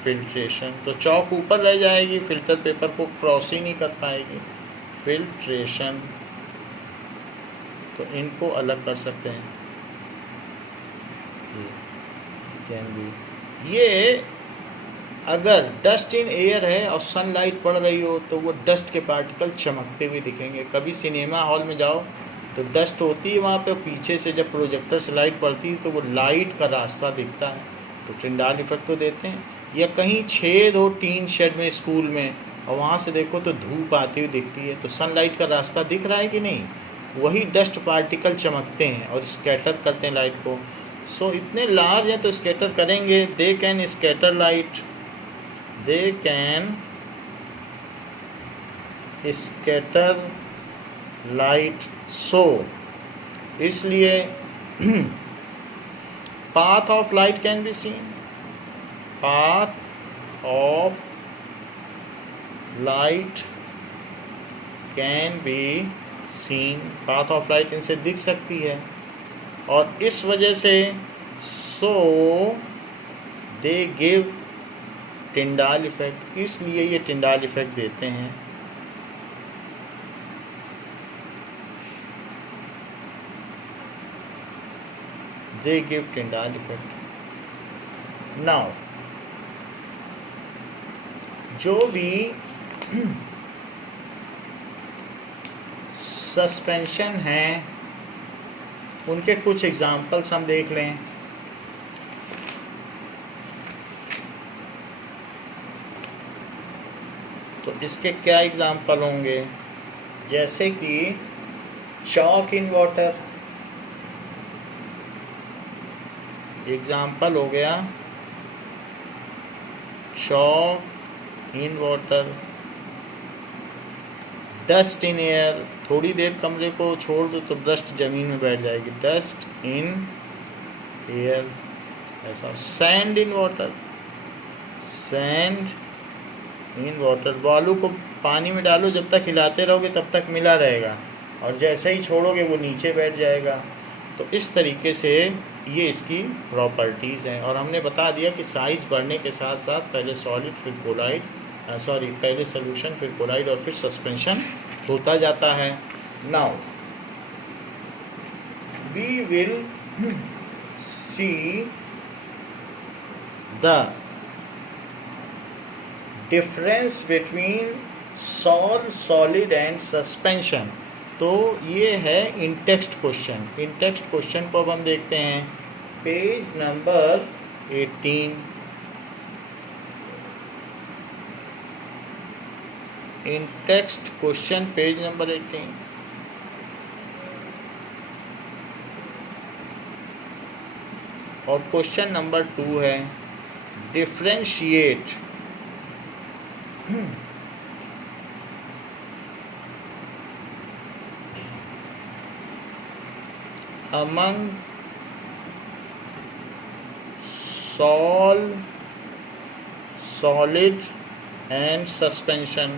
filtration. तो चॉक ऊपर रह जाएगी, फिल्टर पेपर को क्रॉस ही नहीं कर पाएगी। फिल्ट्रेशन, तो इनको अलग कर सकते हैं। कैन बी, ये अगर डस्ट इन एयर है और सनलाइट पड़ रही हो तो वो डस्ट के पार्टिकल चमकते हुए दिखेंगे। कभी सिनेमा हॉल में जाओ तो डस्ट होती है वहाँ पे, पीछे से जब प्रोजेक्टर से लाइट पड़ती है तो वो लाइट का रास्ता दिखता है, तो टिंडाल इफेक्ट तो देते हैं। या कहीं छेद हो टीन शेड में स्कूल में और वहाँ से देखो तो धूप आती हुई दिखती है, तो सनलाइट का रास्ता दिख रहा है कि नहीं? वही डस्ट पार्टिकल चमकते हैं और स्कैटर करते हैं लाइट को। सो इतने लार्ज हैं तो स्कैटर करेंगे। They can scatter light, they can scatter light. So इसलिए path of light can be seen, path of light can be seen, path of light इनसे दिख सकती है और इस वजह से so they give Tyndall effect, इसलिए ये टिंडाल इफेक्ट देते हैं। they give Tyndall effect. Now जो भी सस्पेंशन हैं उनके कुछ एग्जाम्पल्स हम देख लें। तो इसके क्या एग्जाम्पल होंगे, जैसे कि चॉक इन वाटर, एग्जाम्पल हो गया chalk in water. Dust in air, थोड़ी देर कमरे को छोड़ दो तो डस्ट ज़मीन में बैठ जाएगी, डस्ट इन एयर ऐसा। Sand in water, sand in water, बालू को पानी में डालो, जब तक हिलाते रहोगे तब तक मिला रहेगा, और जैसे ही छोड़ोगे वो नीचे बैठ जाएगा। तो इस तरीके से ये इसकी प्रॉपर्टीज़ हैं। और हमने बता दिया कि साइज़ बढ़ने के साथ साथ पहले सॉलिड फिर कोलाइड, पहले सोल्यूशन फिर कोलाइड और फिर सस्पेंशन होता जाता है। Now we will see the difference between solid and suspension. तो ये है in text question. In text question को अब हम देखते हैं page number 18। In text question page number 18। और क्वेश्चन नंबर 2 है differentiate among solid and suspension।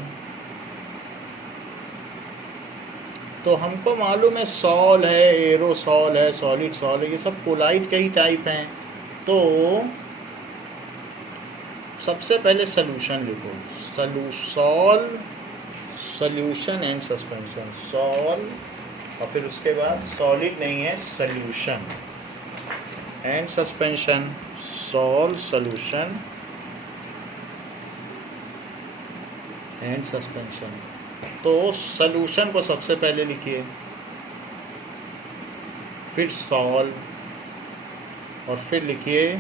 तो हमको मालूम है सॉल है, एरोसॉल है, सॉलिड सॉल है, ये सब कोलाइड के ही टाइप हैं। तो सबसे पहले सॉल्यूशन लिखो, sol, solution and suspension, sol, और फिर उसके बाद सॉलिड नहीं है solution and suspension, sol, solution and suspension. तो सॉल्यूशन को सबसे पहले लिखिए, फिर सॉल, और फिर लिखिए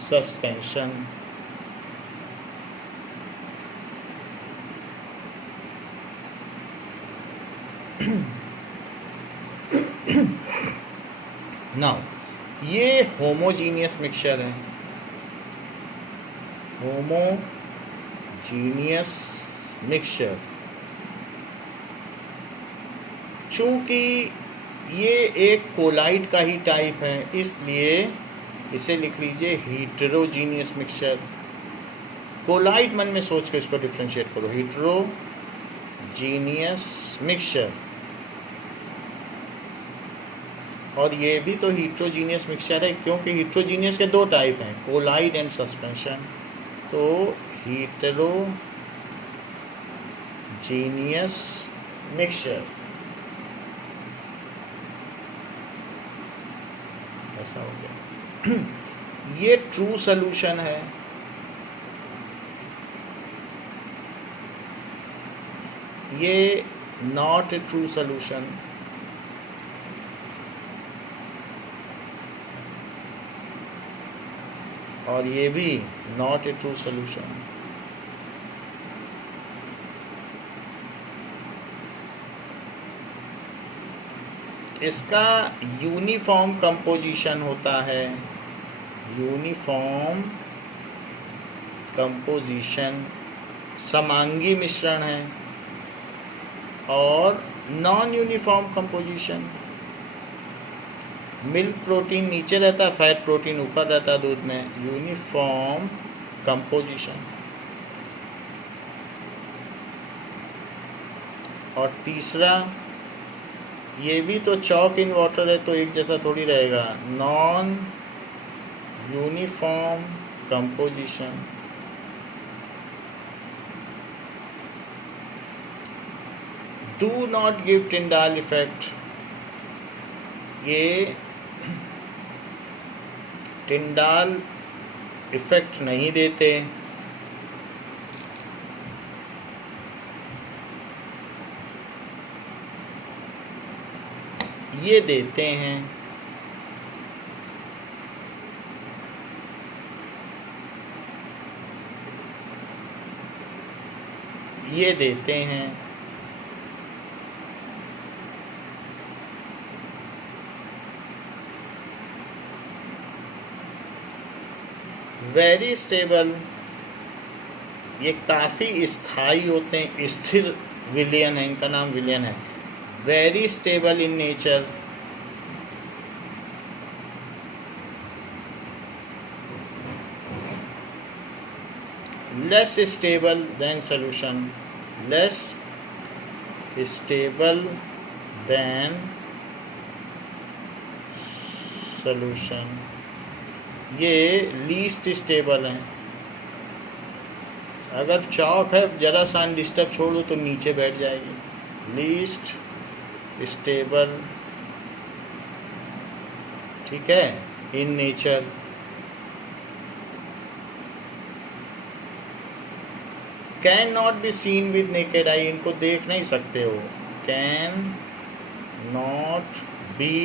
सस्पेंशन। नाउ ये होमोजीनियस मिक्सचर है, होमोजीनियस मिक्सचर। चूँकि ये एक कोलाइड का ही टाइप है इसलिए इसे लिख लीजिए हीटेरोजीनियस मिक्सचर। कोलाइड मन में सोच के इसको डिफ्रेंशिएट करो, हीटेरोजीनियस मिक्सचर। और ये भी तो हीटेरोजीनियस मिक्सचर है क्योंकि हीटेरोजीनियस के 2 टाइप हैं, कोलाइड एंड सस्पेंशन। तो हीटेरोजीनियस मिक्सचर ऐसा हो गया। ये ट्रू सॉल्यूशन है, ये नॉट ए ट्रू सॉल्यूशन, और ये भी नॉट ए ट्रू सॉल्यूशन। इसका यूनिफॉर्म कंपोजिशन होता है, यूनिफॉर्म कंपोजिशन, समांगी मिश्रण है। और non uniform composition, milk protein नीचे रहता है, फैट प्रोटीन ऊपर रहता है दूध में, यूनिफॉर्म कंपोजिशन। और तीसरा, ये भी तो चॉक इन वाटर है तो एक जैसा थोड़ी रहेगा, non uniform composition. Do not give Tyndall effect, ये टिंडाल इफेक्ट नहीं देते। ये देते हैं। ये देते हैं। वेरी स्टेबल, ये काफ़ी स्थायी होते हैं, स्थिर विलियन है, इनका नाम विलियन है। Very stable in nature, less stable then solution, less stable then solution, ये लीस्ट स्टेबल हैं। अगर चौक है, जरा सा अनडिस्टर्ब छोड़ दो तो नीचे बैठ जाएगी। लीस्ट स्टेबल, ठीक है, in nature. Can not be seen with naked आई, इनको देख नहीं सकते हो। Can not be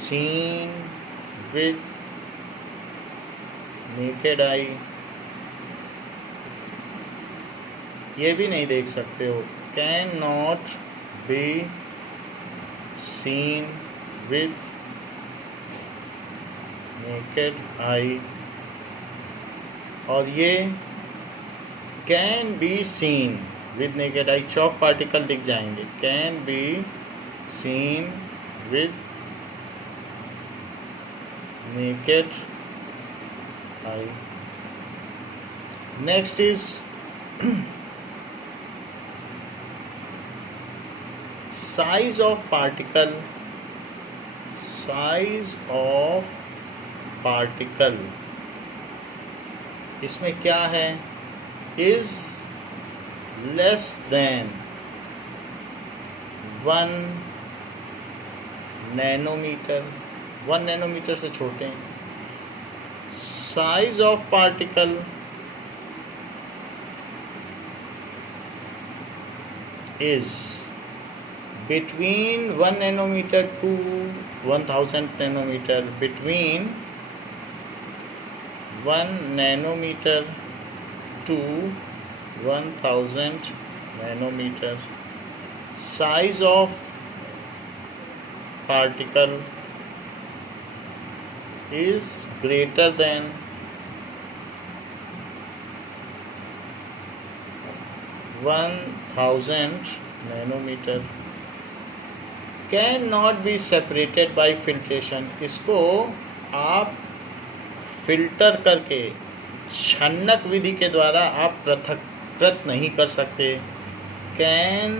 seen with naked आई, ये भी नहीं देख सकते हो। Can not be seen with naked आई, और ये can be seen with naked I, Chowk particle दिख जाएंगे। Can be seen with naked I. Next is size of particle, size of particle, इसमें क्या है, is less than 1 nanometer, 1 nanometer से छोटे हैं। Size of particle is between 1 nanometer to 1000 nanometer, between 1 nanometer to 1000 nanometer. Size of particle is greater than 1000 nanometer. Can not be separated by filtration, इसको आप filter करके छन्नक विधि के द्वारा आप पृथक्कृत नहीं कर सकते। Can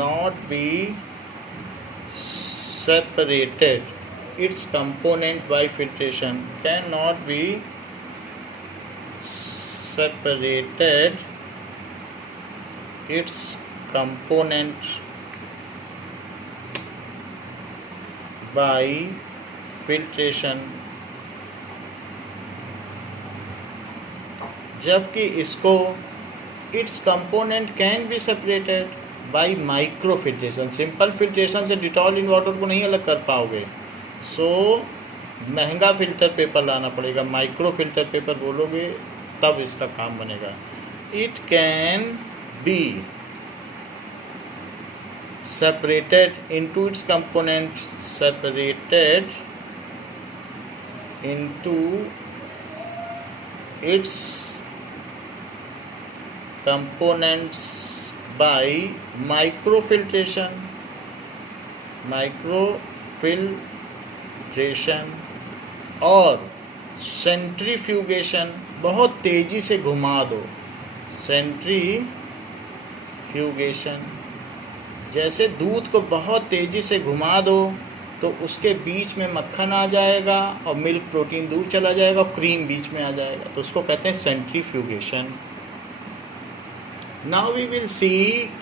not be separated it's component by filtration, can not be separated it's component by filtration, जबकि इसको its component can be separated by micro filtration। Simple filtration से डिटॉल इन वाटर को नहीं अलग कर पाओगे, सो महंगा फिल्टर पेपर लाना पड़ेगा। माइक्रो फिल्टर पेपर बोलोगे तब इसका काम बनेगा। It can B separated into its components, separated into its components by microfiltration, और सेंट्रीफ्यूगेशन, बहुत तेजी से घुमा दो। सेंट्रीफ्यूगेशन, जैसे दूध को बहुत तेज़ी से घुमा दो तो उसके बीच में मक्खन आ जाएगा और मिल्क प्रोटीन दूर चला जाएगा और क्रीम बीच में आ जाएगा, तो उसको कहते हैं centrifugation. Now we will see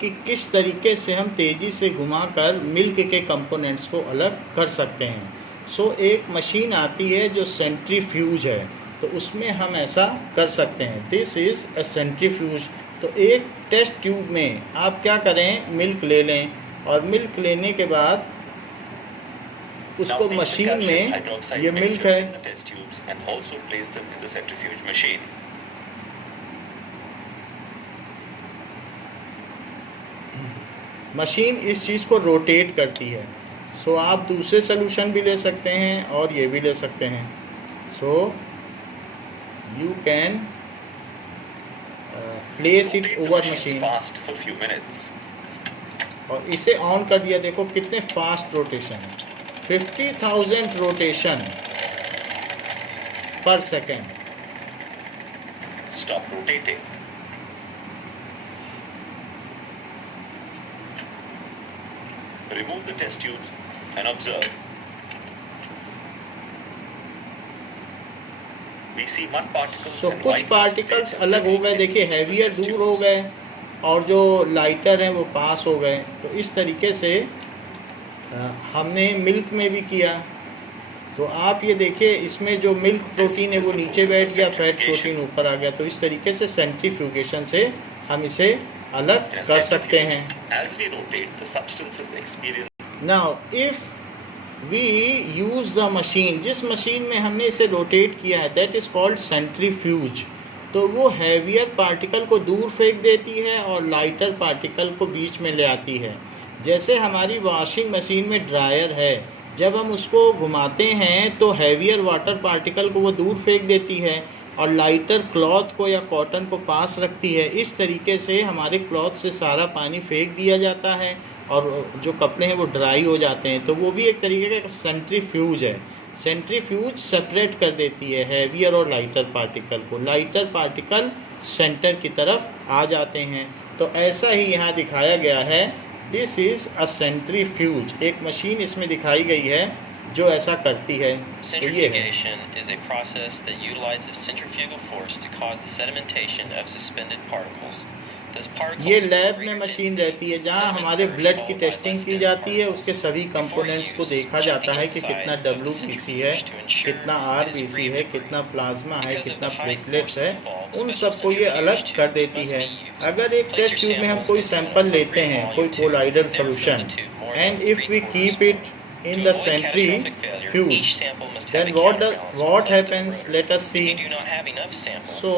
कि किस तरीके से हम तेज़ी से घुमाकर मिल्क के कंपोनेंट्स को अलग कर सकते हैं। सो एक मशीन आती है जो सेंट्रीफ्यूज है, तो उसमें हम ऐसा कर सकते हैं। This is a centrifuge. तो एक टेस्ट ट्यूब में आप क्या करें, मिल्क ले लें और मिल्क लेने के बाद उसको मशीन में, ये मिल्क है, मशीन इस चीज़ को रोटेट करती है। सो आप दूसरे सोल्यूशन भी ले सकते हैं और ये भी ले सकते हैं। So you can place it over machine और इसे ऑन कर दिया। देखो कितने फास्ट रोटेशन है, 50,000 रोटेशन पर second. Stop rotating. Remove the test tubes and observe. We see mud particles. So कुछ पार्टिकल्स अलग हो गए, देखिए हैवियर दूर हो गए और जो लाइटर हैं वो पास हो गए। तो इस तरीके से हमने मिल्क में भी किया। तो आप ये देखिए, इसमें जो मिल्क प्रोटीन है वो नीचे बैठ गया, फैट प्रोटीन ऊपर आ गया। तो इस तरीके से सेंट्रीफ्यूगेशन से हम इसे अलग कर सकते हैं। Now if we use the machine, जिस मशीन में हमने इसे रोटेट किया है, दैट इज कॉल्ड सेंट्रीफ्यूज। तो वो हैवियर पार्टिकल को दूर फेंक देती है और लाइटर पार्टिकल को बीच में ले आती है। जैसे हमारी वॉशिंग मशीन में ड्रायर है, जब हम उसको घुमाते हैं तो हैवियर वाटर पार्टिकल को वो दूर फेंक देती है और लाइटर क्लॉथ को या कॉटन को पास रखती है। इस तरीके से हमारे क्लॉथ से सारा पानी फेंक दिया जाता है और जो कपड़े हैं वो ड्राई हो जाते हैं। तो वो भी एक तरीके का सेंट्रीफ्यूज है। सेंट्रीफ्यूज सेपरेट कर देती है हैवियर और लाइटर पार्टिकल को। लाइटर पार्टिकल सेंटर की तरफ आ जाते हैं। तो ऐसा ही यहाँ दिखाया गया है। This is a centrifuge. एक मशीन इसमें दिखाई गई है जो ऐसा करती है। Centrifugation is a process that utilizes centrifugal force to cause the sedimentation of suspended particles. ये लैब में मशीन रहती है जहां हमारे ब्लड की टेस्टिंग की जाती है। उसके सभी कंपोनेंट्स को देखा जाता है कि कितना WBC है, कितना RBC है, कितना प्लाज्मा है, कितना प्लेटलेट्स है, उन सबको ये अलग कर देती है। अगर एक टेस्ट ट्यूब में हम कोई सैंपल लेते हैं, कोई colloidal solution, and if we keep it in the centrifuge, then what happens, let us see. So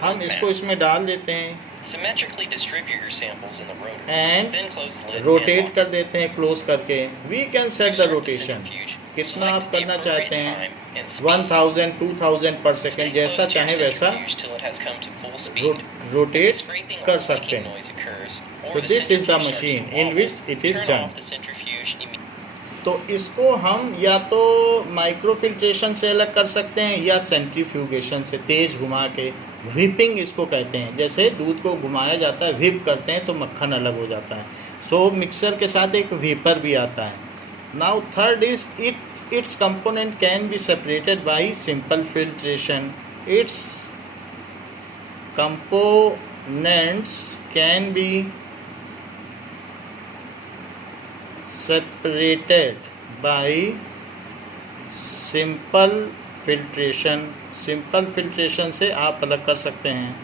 हम इसको इसमें डाल देते हैं and rotate कर देते हैं क्लोज करके। We can set the rotation, कितना आप करना चाहते हैं, 1000 2000 पर सेकेंड, जैसा चाहें वैसा रोटेट कर सकते हैं। So this is the machine in which it is done. तो इसको हम या तो माइक्रोफिल्ट्रेशन से अलग कर सकते हैं या सेंट्रीफ्यूगेशन से तेज़ घुमा के, व्हिपिंग इसको कहते हैं। जैसे दूध को घुमाया जाता है, व्हिप करते हैं तो मक्खन अलग हो जाता है। सो मिक्सर के साथ एक व्हिपर भी आता है। Now third is it's component can be separated bye simple filtration. It's components can be separated by simple filtration। Simple filtration से आप अलग कर सकते हैं।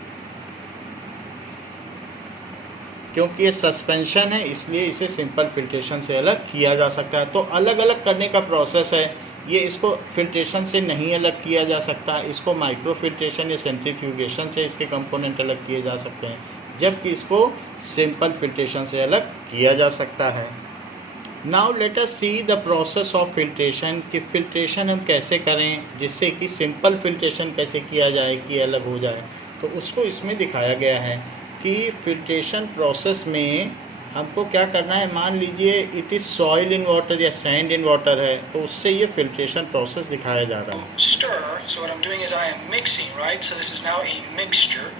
क्योंकि ये सस्पेंशन है इसलिए इसे सिंपल फिल्ट्रेशन से अलग किया जा सकता है। तो अलग अलग करने का प्रोसेस है ये। इसको फिल्ट्रेशन से नहीं अलग किया जा सकता, इसको माइक्रो फिल्ट्रेशन या सेंट्रीफ्यूगेशन से इसके कंपोनेंट अलग किए जा सकते हैं, जबकि इसको सिंपल फिल्ट्रेशन से अलग किया जा सकता है। Now let us see the process of filtration, कि फिल्ट्रेशन हम कैसे करें जिससे कि सिंपल फिल्ट्रेशन कैसे किया जाए कि अलग हो जाए। तो उसको इसमें दिखाया गया है कि फिल्ट्रेशन प्रोसेस में हमको क्या करना है। मान लीजिए it is soil in water या सैंड इन वाटर है, तो उससे ये फिल्ट्रेशन प्रोसेस दिखाया जा रहा है। Stir, so what I'm doing is I am mixing, right? So this is now a mixture.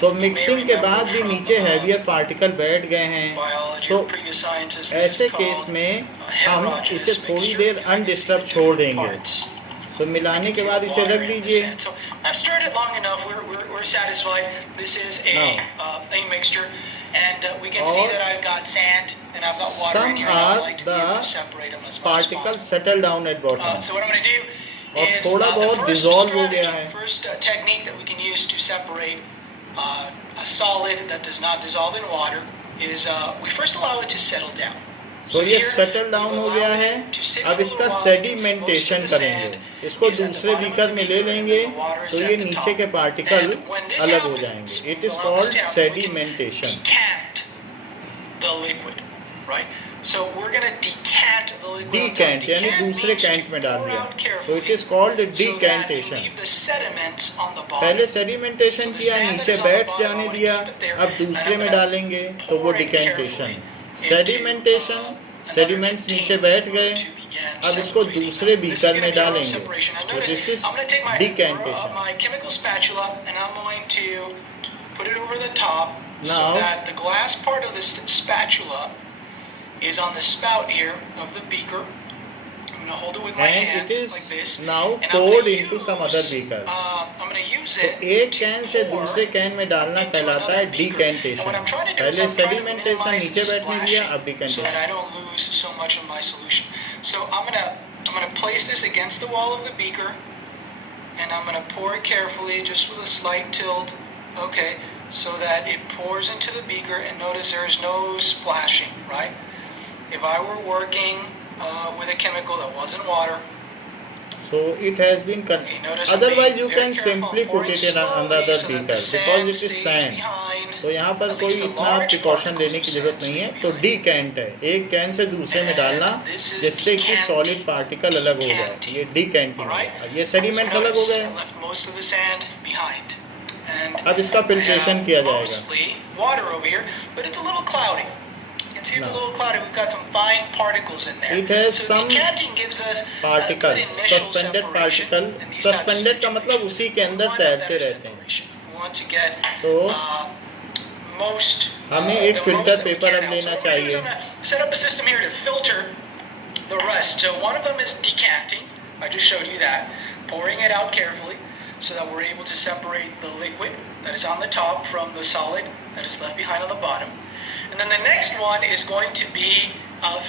So mixing के बाद भी नीचे हैवियर पार्टिकल बैठ गए हैं। सो ऐसे केस में हम इसे थोड़ी देर अनडिस्टर्ब छोड़ देंगे। सो मिलाने के बाद इसे रख दीजिए। And we can see Or that I've got sand and I've got water in some here, and I are like to be able the to separate them as much as particles possible. settle down at bottom. So what I'm going to do और is थोड़ा the बहुत first dissolve हो strategy, गया है. first technique that we can use to separate a solid that does not dissolve in water is we first allow it to settle down. तो ये here, settle down we've हो गया allowed है. it to sit अब for a इसका while. Sedimentation Most of the करेंगे. sand इसको is at the दूसरे bottom of बीकर the में ले beaker, लेंगे and the water is तो at ये the नीचे top. के पार्टिकल And when this अलग हो happens, जाएंगे. It we'll is allow called this down, we can sedimentation. decant the liquid, right? So we're going to decant the liquid. Decant यानी Decant दूसरे means to cantt में डाल pour दिया. out So carefully it is called so that we decantation. leave the sediments on the bottom. पहले sedimentation So the किया, sand that नीचे is on the बैठ bottom, I जाने wanna दिया. keep it there, अब दूसरे and में I'm gonna डालेंगे तो वो pour it decantation. carefully sedimentation, into, sediments another नीचे बैठ गए. container to begin अब इसको separating दूसरे them. This is beaker gonna में be our डालेंगे. separation. Now So notice, this is I'm going to take decantation. my chemical spatula and I'm going to put it over the top so Now- that the glass part of this spatula is on the spout here of the beaker. I'm going to hold it with my And hand it is like this. now And I'm poured gonna into use, some other beaker. I'm going to use तो it एक to can say pour दूसरे can में डालना into कहलाता है another beaker. And decantation. what I'm trying to do is पहले I'm trying to sedimentation minimize नीचे बैठने दिया, अब splashing so that decantation. I don't lose so much of my solution. So I'm gonna place this against the wall of the beaker, and I'm gonna pour it carefully, just with a slight tilt. Okay, so that it pours into the beaker, and notice there's no splashing, right? If I were working with a chemical that wasn't water, So it has been okay, notice I'm otherwise being you very can careful. simply I'm put pouring it in slowly another so that beaker the because sand it is stays sand. behind. तो यहाँ पर At कोई least the इतना large precaution particles लेने of की sand जरूरत stay नहीं है. तो behind. डिकेंट है, एक कैन से दूसरे में डालना And this is जिससे कि decanting. सॉलिड पार्टिकल अलग हो जाए. Decanting. ये डिकेंटिंग Alright? है. ये सेडिमेंट्स So अलग हो notice गए. I left most of the sand behind. And अब इसका I filtration have किया जाएगा. mostly water over here, but it's a little cloudy. You can see it's a No. little cloudy. We've got some fine particles in there. It has so some decanting gives us a good particle, initial suspended separation particle. in these types of suspended का मतलब situations. उसी के अंदर We want a तैरते better रहते हैं. separation. We want to get तो most हमें एक the filter most that we paper can अब out. लेना So what we're gonna do is चाहिए. I'm gonna set up a system here to filter the rest. So one of them is decanting. I just showed you that. Pouring it out carefully so that we're able to separate the liquid that is on the top from the solid that is left behind on the bottom. And then the next one is going to be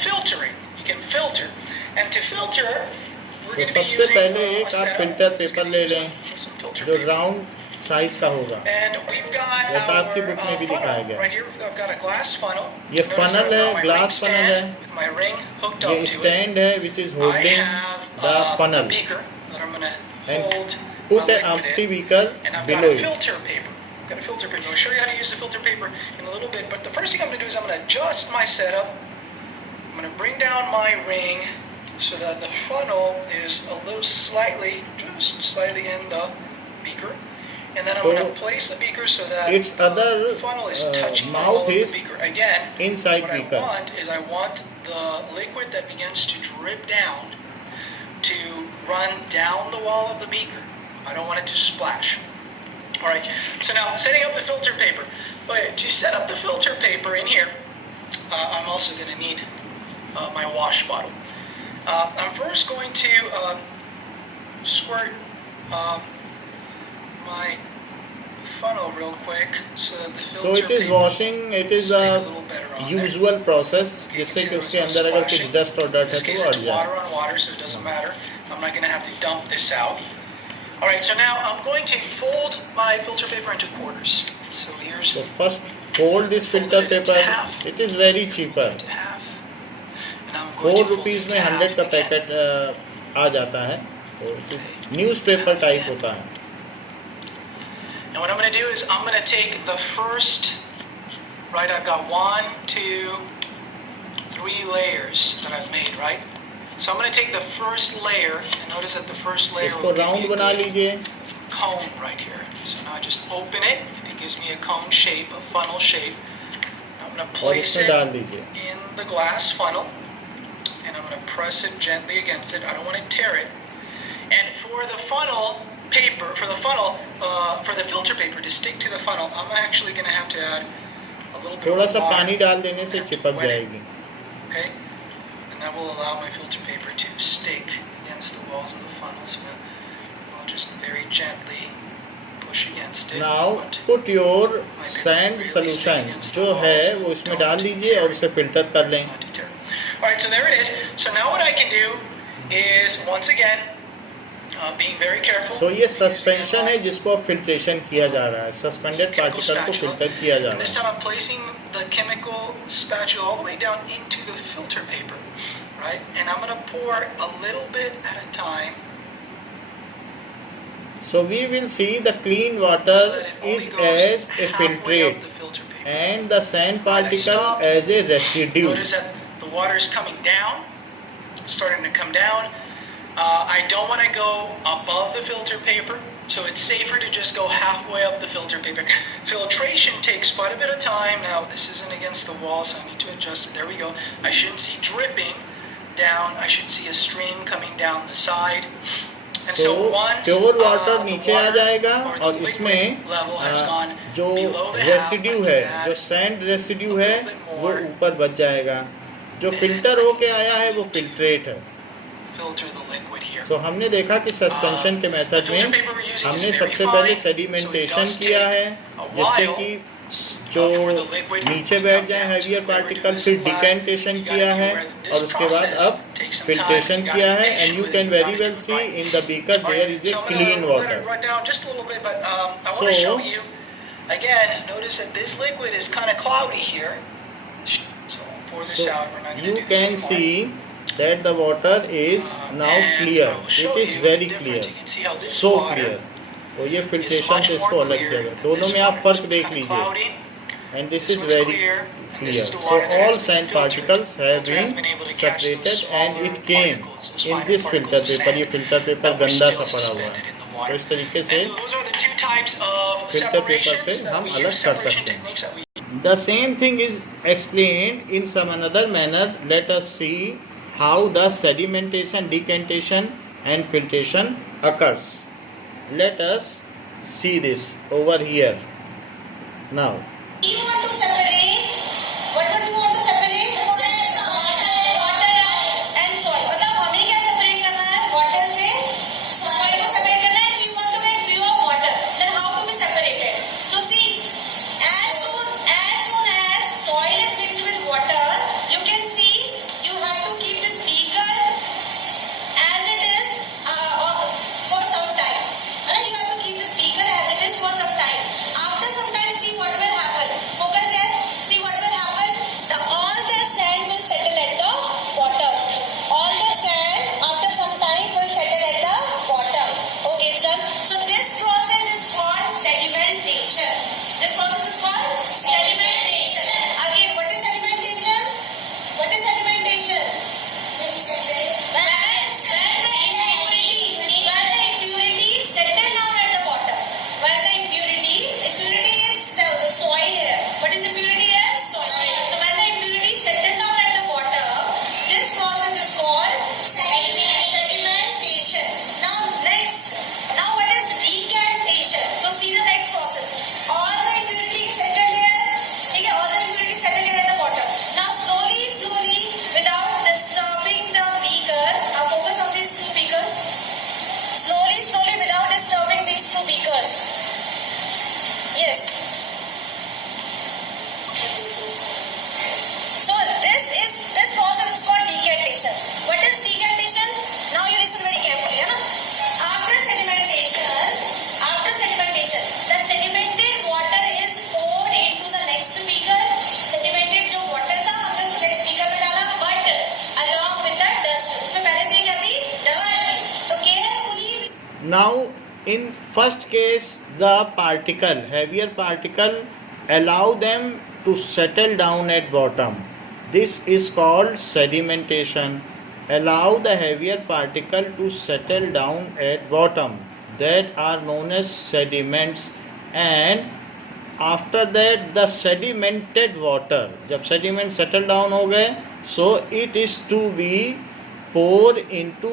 filtering. You can filter. And to filter, we're तो going to be सबसे using पहले a एक आप setup. Filter It's paper gonna ले use लें some filter जो paper. Round size का होगा. And we've got जैसा our आपकी बुक में भी दिखाया funnel गया. right here. I've got a glass funnel. ये Notice funnel I've got है, my glass ring funnel stand है. with my ring hooked up ये to it. स्टैंड है which is I holding have the a funnel beaker that I'm going to and hold put my an liquid empty in. beaker And I've got below a it. filter paper. I've got a filter paper. I'll show you how to use the filter paper in a little bit. But the first thing I'm going to do is I'm going to adjust my setup. I'm going to bring down my ring so that the funnel is a little just slightly in the beaker. And then I'm So, going to place the beaker so that its the other, funnel is touching the mouth wall of the is beaker. Again, inside what beaker. I want the liquid that begins to drip down to run down the wall of the beaker. I don't want it to splash. All right, so now setting up the filter paper. But to set up the filter paper in here, I'm also going to need my wash bottle. I'm first going to squirt my funnel real quick so that the So filter it is paper washing, it is stick a a little better on there. usual process You can जिससे see कि there was उसके no अंदर अगर कुछ splashing. Dust और In dirt this है case, तो वो it's हट जाए. water on water, so it doesn't matter. I'm not going to have to dump this out. All right, so now I'm going to fold my filter paper into quarters. So here's So first fold this filter Fold it into paper. half. It is very cheaper. into half. And I'm going 4 to fold rupees it में into 100 half का again. Packet आ जाता है. तो it is newspaper type होता है. And what I'm going to do is I'm going to take the first, right, I've got 1, 2, 3 layers that I've made, right? So I'm going to take the first layer, and notice that the first layer इसको will give round me a बना good लीजिए. cone right here. So now I just open it, and it gives me a cone shape, a funnel shape. I'm going to और place इसमें it डाल दीजिए. in the glass funnel, and I'm going to press it gently against it. I don't want to tear it. And for the funnel paper, for the filter paper to stick to the funnel, I'm actually going to have to add a little bit थोड़ा of सा water. पानी डाल देने से चिपक Wet it, जाएगी. Okay? And that will allow my filter paper to stick against the walls of the funnel. So I'll just very gently push against it. Now but put your my paper sand really solution staying against जो the है walls, वो इसमें don't डाल दीजिए tear और it. इसे filter कर लें. Not too terrible. All right, so there it is. So now what I can do is, once again, being very careful. सो ये using सस्पेंशन है my जिसको अब फिल्ट्रेशन किया जा रहा है. सस्पेंडेड chemical पार्टिकल को spatula. फिल्टर किया जा And this रहा है. time I'm placing the chemical spatula all the way down into the filter paper, right? And I'm going to pour a little bit at a time. So we will see the clean So water that it only is goes as a halfway up filtrate the filter paper. and the sand Right, I particle stopped. as a residue. Notice that the water is coming down, starting to come down. I don't want to go above the filter paper, so it's safer to just go halfway up the filter paper. Filtration takes quite a bit of time. Now, this isn't against the wall, so I need to adjust it. There we go. I shouldn't see dripping down. I should see a stream coming down the side. And so तो once pure water the नीचे आ water जाएगा or the और liquid इसमें level has gone जो below the half, residue I है, can add जो sand residue a है little bit वो more. ऊपर बच जाएगा. जो Then फिल्टर I होके can आया है वो continue to फिल्ट्रेट है. filter the liquid here. सो हमने देखा कि सस्पेंशन के मेथड the filter में paper we're using हमने is very सबसे fine, पहले so it सेडिमेंटेशन does किया take है a जिससे while, कि जो for the liquid नीचे to बैठ come जाए down. Heavier So we were particle. doing फिर this last, decantation you gotta किया be है aware that और this उसके बाद process अब takes some time. Filtration You gotta किया be है. patient and you with can it. Very You well gotta do see it right. In the beaker All there right, is a so I'm clean gonna let water. it run down just a little bit, but I want to So- show you again. Notice that this liquid is kind of cloudy here. So I'll pour this So out. We're not gonna you do this can anymore. see that the water is now And clear. I will show It is you very the clear. difference. You can see how this So water clear. तो ये is filtration much से इसको more अलग clear किया गया. than दोनों this में आप water. फर्क So it's देख kinda लीजिए. cloudy. And this This is one's very clear. clear. This is the So water that all has been sand filtered. particles have Filter has been been able to catch those separated and smaller it came particles, those in finer this filter particles of paper. ये sand filter paper that were गंदा still सा पड़ा हुआ suspended है. in the तो water. इस तरीके And से so those are the two types of filter paper separations से that हम we अलग use, कर separation सकते हैं. techniques that we The same thing is explained in some another manner. Let us see how the sedimentation, decantation and filtration occurs. Let us see this over here. Now, You want to separate? What do you want to separate? Water and soil. मतलब हमें क्या separate करना है? Water से soil को separate करना है. We want to get pure water. Then how to be separated? So see, as soon as soil is mixed with water, you can see you have to keep this beaker as it is for some time. Alright, you have to keep this beaker as it is for some time. After some time, see what will happen. Focus here. See what will happen. All the sand will settle at the bottom. All the sand after some time will settle at the bottom. Okay, it's done. So this process is called sedimentation. This process is called sedimentation. Again, what is sedimentation? What is sedimentation? When the impurities settle down at the bottom. When the impurity is soil here. What is impurity here? Soil. So when the impurities settle down at the bottom, this process is called sedimentation. Now what is decantation? So see the next process. All the impurities settle here. Okay, all the impurities settle here at the bottom. Now slowly, without disturbing the beaker, focus on these two beakers. Slowly, without disturbing these two beakers. Yes. So this process is called decantation. What is decantation? Now you listen very carefully, है ना? After sedimentation, the sedimented water is poured into the next beaker. Sedimented जो water था हमने उसको next beaker में डाला, but along with the dust. उसमें पहले से ही क्या थी? Dust थी. तो carefully. now in first case the particle, heavier particle, allow them to settle down at bottom. This is called sedimentation. Allow the heavier particle to settle down at bottom. That are known as sediments. And after that the sedimented water, जब sediment settle down हो गए, so it is to be poured into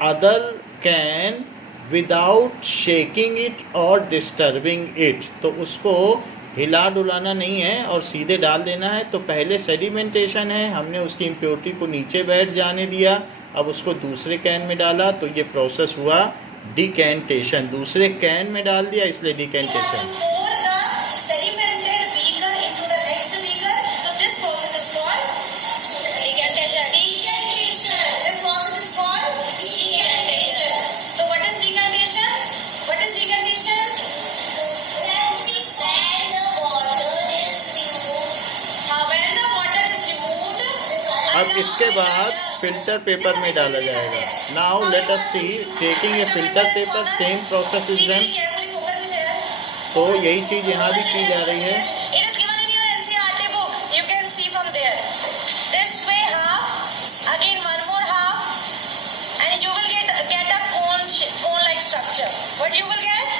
other can without shaking it or disturbing it. तो उसको हिला डुलाना नहीं है और सीधे डाल देना है. तो पहले सेडिमेंटेशन है, हमने उसकी इम्प्योरिटी को नीचे बैठ जाने दिया, अब उसको दूसरे कैन में डाला, तो ये प्रोसेस हुआ डिकेंटेशन, दूसरे कैन में डाल दिया इसलिए We have decantation. to pour the sedimented beaker into the next beaker. So this process is called decantation. Decantation. This process is called decantation. So what is decantation? What is decantation? When the water is removed. अब इसके बाद filter paper में डाला जाएगा। Now let us see, taking a filter paper, same process is done. तो यही चीज यहाँ भी की जा रही है। It is given in your NCERT book. You can see from there. This way half, again one more half, and you will get a cone-like structure. What you will get? A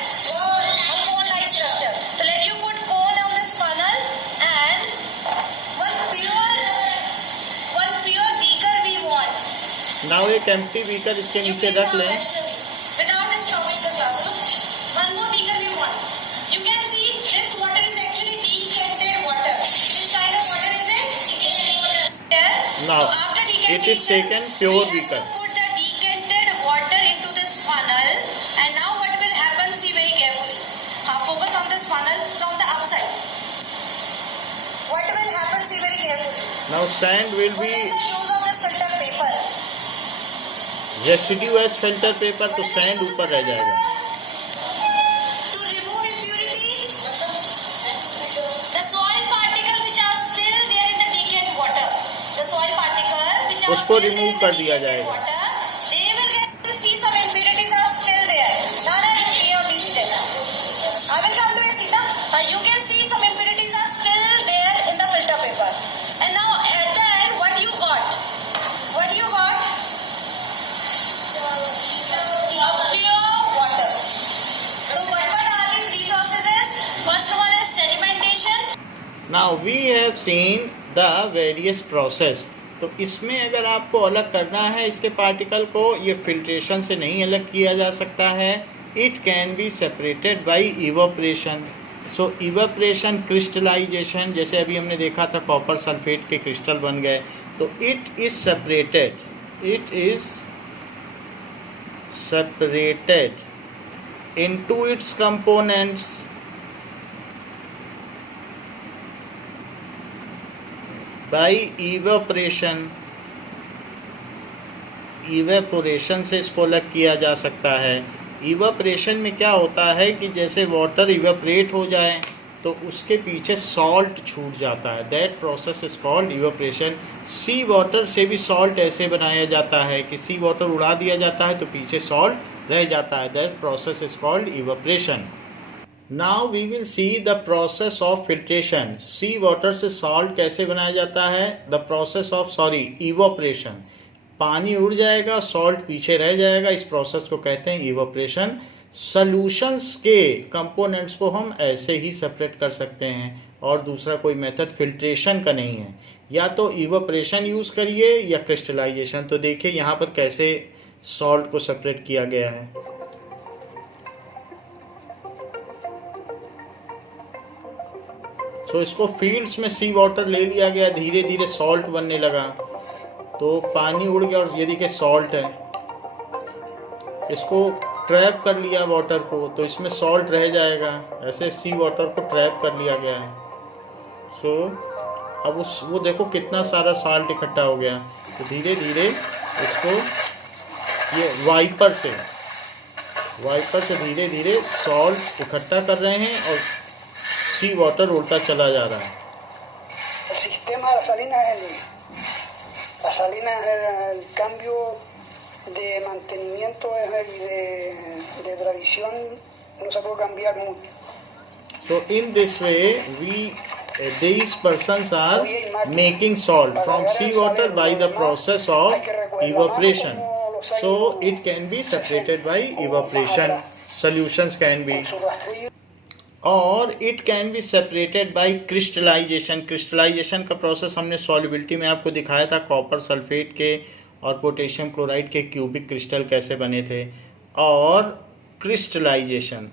cone-like structure. So let you put cone on this funnel and one pure beaker we want. Now एक empty beaker इसके You नीचे please रख now लें। question me. Without stopping the class. Look, one more beaker we want. You can see this water is actually decanted water. This kind of water is it? Decanted water. Now, So after decantation, it is taken pure we have beaker. to put the decanted water into this funnel. And now what will happen? See very carefully. Focus on this funnel from the upside. What will happen? See very carefully. Now sand will What be is the use of this filter paper? Residue as filter paper, तो sand ऊपर रह जाएगा। To remove impurities, the soil particle which are still there in the decanted water, the soil particle which are उसको still there remove in the कर दिया decanted जाएगा। water, they will get to see some impurities are still there. None are here, be still. I will come to it, Sita. You can see some impurities are still there in the filter paper. And now at the end, what you got? What you got? A pure water. So what are the three processes? First one is sedimentation. Now we have seen the various process. तो इसमें अगर आपको अलग करना है इसके particle को, ये फिल्ट्रेशन से नहीं अलग किया जा सकता है। It can be separated by evaporation. So evaporation, crystallization, जैसे अभी हमने देखा था कॉपर सल्फेट के क्रिस्टल बन गए, तो it is separated, it is separated into its components by evaporation। Evaporation से इसको अलग किया जा सकता है। इवेपोरेशन में क्या होता है कि जैसे वाटर इवेपोरेट हो जाए तो उसके पीछे सॉल्ट छूट जाता है, that process is called evaporation. Sea water से भी सॉल्ट ऐसे बनाया जाता है कि सी वाटर उड़ा दिया जाता है तो पीछे सॉल्ट रह जाता है, that process is called evaporation. Now we will see the process of filtration. Sea water से सॉल्ट कैसे बनाया जाता है, द प्रोसेस ऑफ इवेपोरेशन। पानी उड़ जाएगा, सॉल्ट पीछे रह जाएगा, इस प्रोसेस को कहते हैं इवेपोरेशन। सॉल्यूशंस के कंपोनेंट्स को हम ऐसे ही सेपरेट कर सकते हैं और दूसरा कोई मेथड फिल्ट्रेशन का नहीं है, या तो इवेपोरेशन यूज़ करिए या क्रिस्टलाइजेशन। तो देखिए यहाँ पर कैसे सॉल्ट को सेपरेट किया गया है। तो इसको फील्ड्स में सी वाटर ले लिया गया, धीरे धीरे सॉल्ट बनने लगा, तो पानी उड़ गया और ये देखिए सॉल्ट है। इसको ट्रैप कर लिया वाटर को तो इसमें सॉल्ट रह जाएगा, ऐसे सी वाटर को ट्रैप कर लिया गया है। सो अब वो देखो कितना सारा सॉल्ट इकट्ठा हो गया। तो धीरे धीरे इसको ये वाइपर से धीरे धीरे सॉल्ट इकट्ठा कर रहे हैं और सी वाटर उल्टा चला जा रहा है। El sistema de las salinas, el cambio de mantenimiento de tradición no se puede cambiar mucho. So in this way these persons are making salt from seawater by the process of evaporation. So it can be separated by evaporation. Solutions can be, और it can be separated by crystallization. Crystallization का process हमने solubility में आपको दिखाया था, copper sulphate के और potassium chloride के क्यूबिक क्रिस्टल कैसे बने थे। और क्रिस्टलाइजेशन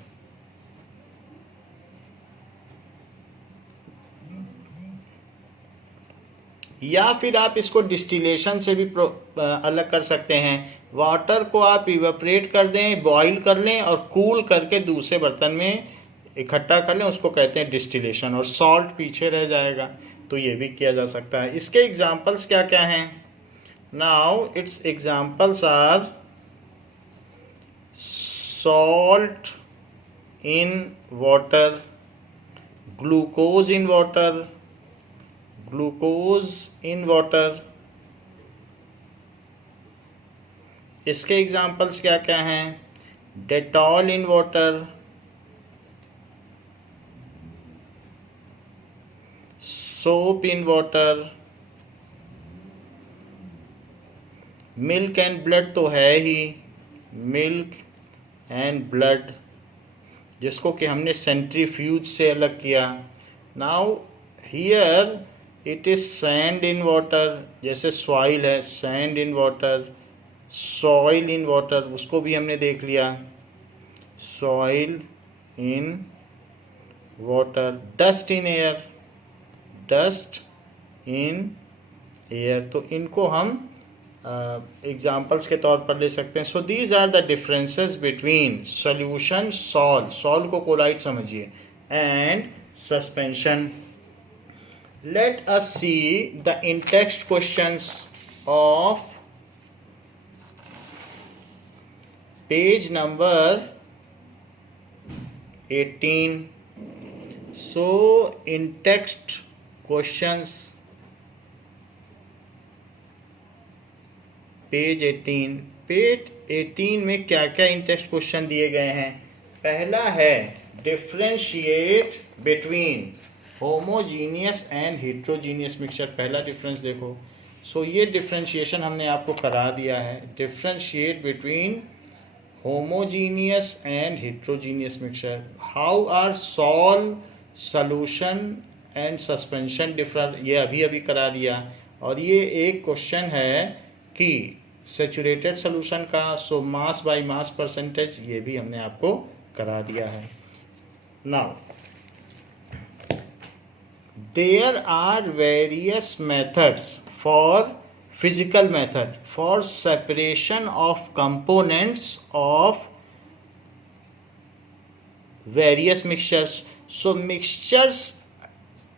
या फिर आप इसको डिस्टिलेशन से भी अलग कर सकते हैं। वाटर को आप इवेपरेट कर दें, बॉईल कर लें और कूल करके दूसरे बर्तन में इकट्ठा कर लें, उसको कहते हैं डिस्टिलेशन, और सॉल्ट पीछे रह जाएगा। तो ये भी किया जा सकता है। इसके एग्जाम्पल्स क्या क्या हैं? Now its examples are salt in water, glucose in water, glucose in water. इसके एग्जाम्पल्स क्या क्या हैं? Dettol in water, soap in water, milk and blood तो है ही, मिल्क एंड ब्लड, जिसको कि हमने सेंट्रीफ्यूज से अलग किया। Now here it is sand in water, जैसे सॉइल है, sand in water, soil in water, उसको भी हमने देख लिया, soil in water. Dust in air, dust in air, तो इनको हम एग्जाम्पल्स के तौर पर ले सकते हैं। So these are the differences between solution, sol को कोलाइड समझिए, and suspension. Let us see the in text questions of page number 18. So in text questions, page 18, page 18 में क्या क्या इन टेक्स्ट क्वेश्चन दिए गए हैं? पहला है differentiate between homogeneous and heterogeneous mixture. पहला डिफरेंस देखो। सो ये डिफरेंशिएशन हमने आपको करा दिया है। Differentiate between homogeneous and heterogeneous mixture. How are sol, solution and suspension differ? ये अभी करा दिया। और ये एक क्वेश्चन है कि सैचुरेटेड सोल्यूशन का, सो मास बाय मास परसेंटेज, ये भी हमने आपको करा दिया है। Now there are various methods for physical method for separation of components of various mixtures. So mixtures,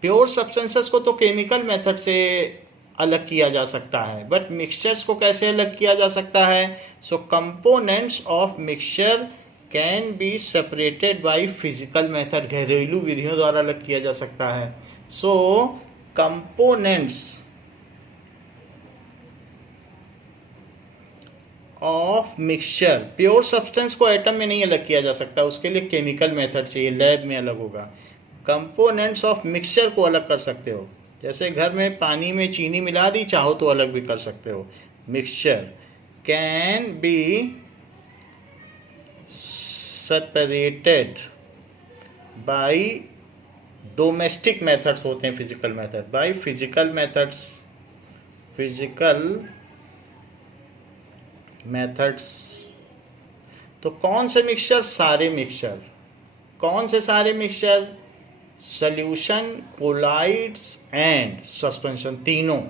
pure substances को तो chemical method से अलग किया जा सकता है, बट mixtures को कैसे अलग किया जा सकता है? So components of mixture can be separated by physical method, घरेलू विधियों द्वारा अलग किया जा सकता है। So components of mixture, pure substance को एटम में नहीं अलग किया जा सकता, उसके लिए केमिकल मेथड चाहिए, लैब में अलग होगा। कंपोनेंट्स ऑफ मिक्सचर को अलग कर सकते हो, जैसे घर में पानी में चीनी मिला दी, चाहो तो अलग भी कर सकते हो। Mixture can be separated by domestic methods होते हैं, physical method, by physical methods, physical methods. तो कौन से मिक्सचर? सारे मिक्सचर। कौन से सारे mixture? Solution, colloids and suspension, तीनों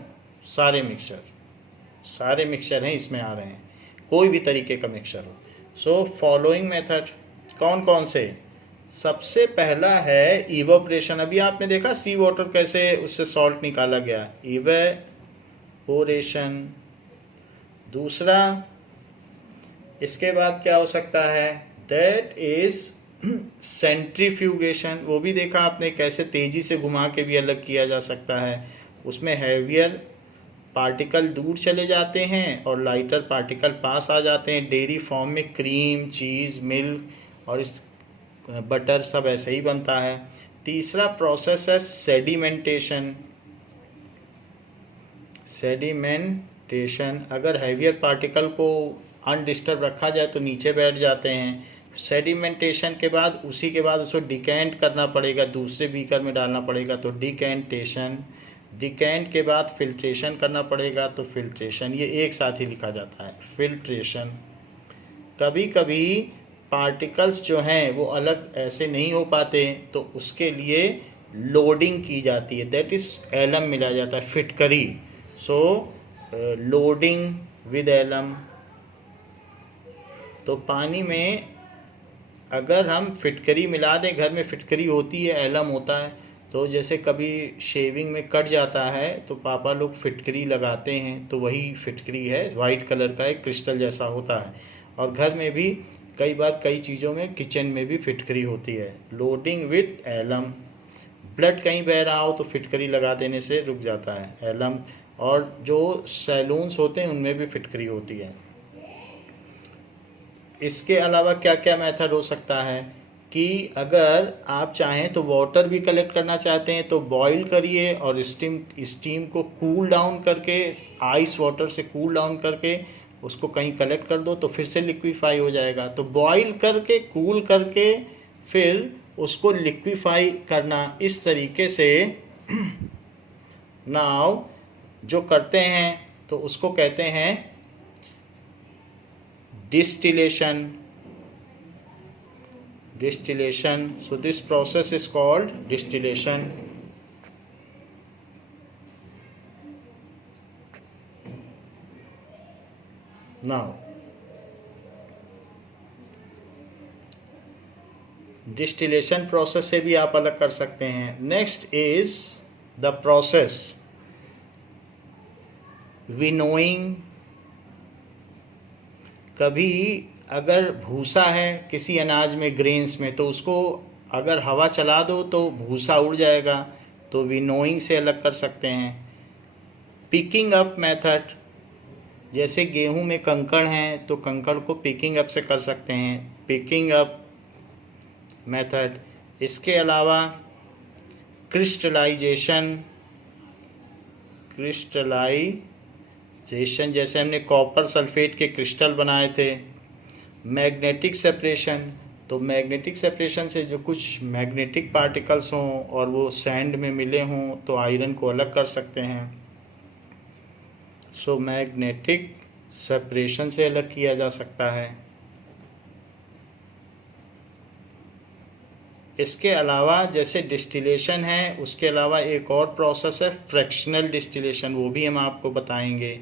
सारे मिक्सचर, सारे मिक्सचर हैं इसमें आ रहे हैं, कोई भी तरीके का मिक्सचर हो। सो फॉलोइंग मेथड कौन कौन से? सबसे पहला है इवेपोरेशन। अभी आपने देखा सी वाटर कैसे उससे सॉल्ट निकाला गया, इवेपोरेशन। दूसरा, इसके बाद क्या हो सकता है? That is centrifugation. वो भी देखा आपने कैसे तेजी से घुमा के भी अलग किया जा सकता है। उसमें हैवियर पार्टिकल दूर चले जाते हैं और लाइटर पार्टिकल पास आ जाते हैं। डेयरी फॉर्म में क्रीम, चीज़, मिल्क और इस बटर सब ऐसे ही बनता है। तीसरा प्रोसेस है सेडिमेंटेशन। सेडिमेंटेशन, अगर हैवियर पार्टिकल को अनडिस्टर्ब रखा जाए तो नीचे बैठ जाते हैं। सेडिमेंटेशन के बाद उसी के बाद उसको डिकेंट करना पड़ेगा, दूसरे बीकर में डालना पड़ेगा, तो डिकेंटेशन। डिकेंट के बाद फिल्ट्रेशन करना पड़ेगा, तो फिल्ट्रेशन। ये एक साथ ही लिखा जाता है, फिल्ट्रेशन। कभी कभी पार्टिकल्स जो हैं वो अलग ऐसे नहीं हो पाते, तो उसके लिए लोडिंग की जाती है, दैट इज़ एलम मिलाया जाता है, फिटकरी। सो लोडिंग विद एलम। तो पानी में अगर हम फिटकरी मिला दें, घर में फिटकरी होती है, एलम होता है, तो जैसे कभी शेविंग में कट जाता है तो पापा लोग फिटकरी लगाते हैं, तो वही फिटकरी है, वाइट कलर का एक क्रिस्टल जैसा होता है। और घर में भी कई बार कई चीज़ों में, किचन में भी फिटकरी होती है। लोडिंग विथ एलम, ब्लड कहीं बह रहा हो तो फिटकरी लगा देने से रुक जाता है एलम। और जो सैलून्स होते हैं उनमें भी फिटकरी होती है। इसके अलावा क्या क्या मेथड हो सकता है कि अगर आप चाहें तो वाटर भी कलेक्ट करना चाहते हैं तो बॉईल करिए और स्टीम को कूल डाउन करके, आइस वाटर से कूल डाउन करके उसको कहीं कलेक्ट कर दो तो फिर से लिक्विफाई हो जाएगा। तो बॉईल करके, कूल करके फिर उसको लिक्विफाई करना, इस तरीके से नाउ जो करते हैं तो उसको कहते हैं distillation. So this process is called distillation. Now distillation process से भी आप अलग कर सकते हैं। Next is the process winnowing. कभी अगर भूसा है किसी अनाज में, ग्रेन्स में, तो उसको अगर हवा चला दो तो भूसा उड़ जाएगा, तो विनोइंग से अलग कर सकते हैं। पिकिंग अप मेथड, जैसे गेहूं में कंकड़ हैं तो कंकड़ को पिकिंग अप से कर सकते हैं, पिकिंग अप मेथड। इसके अलावा क्रिस्टलाइजेशन, जैसे हमने कॉपर सल्फेट के क्रिस्टल बनाए थे। मैग्नेटिक सेपरेशन, तो मैग्नेटिक सेपरेशन से जो कुछ मैग्नेटिक पार्टिकल्स हों और वो सैंड में मिले हों तो आयरन को अलग कर सकते हैं। सो मैग्नेटिक सेपरेशन से अलग किया जा सकता है। इसके अलावा जैसे डिस्टिलेशन है, उसके अलावा एक और प्रोसेस है फ्रैक्शनल डिस्टिलेशन, वो भी हम आपको बताएंगे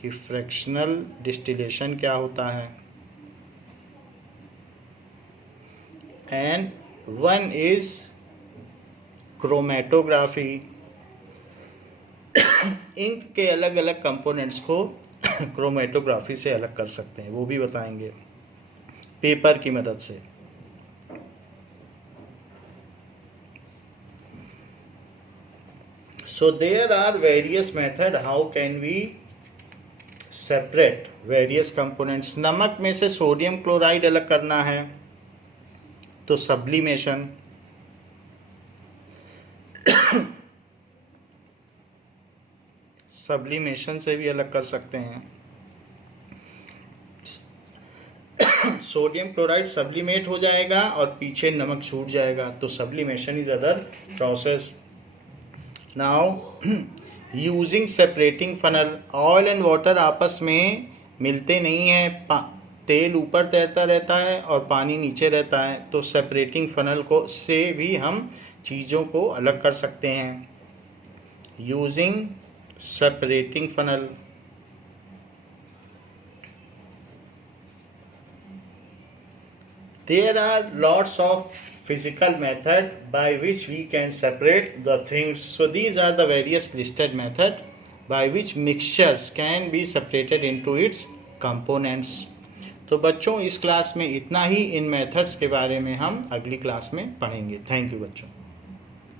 कि फ्रैक्शनल डिस्टिलेशन क्या होता है। And one is chromatography. Ink के अलग अलग कंपोनेंट्स को क्रोमेटोग्राफी से अलग कर सकते हैं, वो भी बताएंगे पेपर की मदद से। So there are various methods how can we separate various components. नमक में से सोडियम क्लोराइड अलग करना है तो सब्लिमेशन, सब्लिमेशन से भी अलग कर सकते हैं। सोडियम क्लोराइड सब्लिमेट हो जाएगा और पीछे नमक छूट जाएगा, तो sublimation is other process. Now using separating funnel, oil and water आपस में मिलते नहीं हैं, तेल ऊपर तैरता रहता है और पानी नीचे रहता है, तो सेपरेटिंग फनल को से भी हम चीज़ों को अलग कर सकते हैं using separating funnel. There are lots of physical method by which we can separate the things. So these are the various listed method by which mixtures can be separated into its components. तो बच्चों इस class में इतना ही। इन methods के बारे में हम अगली क्लास में पढ़ेंगे। थैंक यू बच्चों।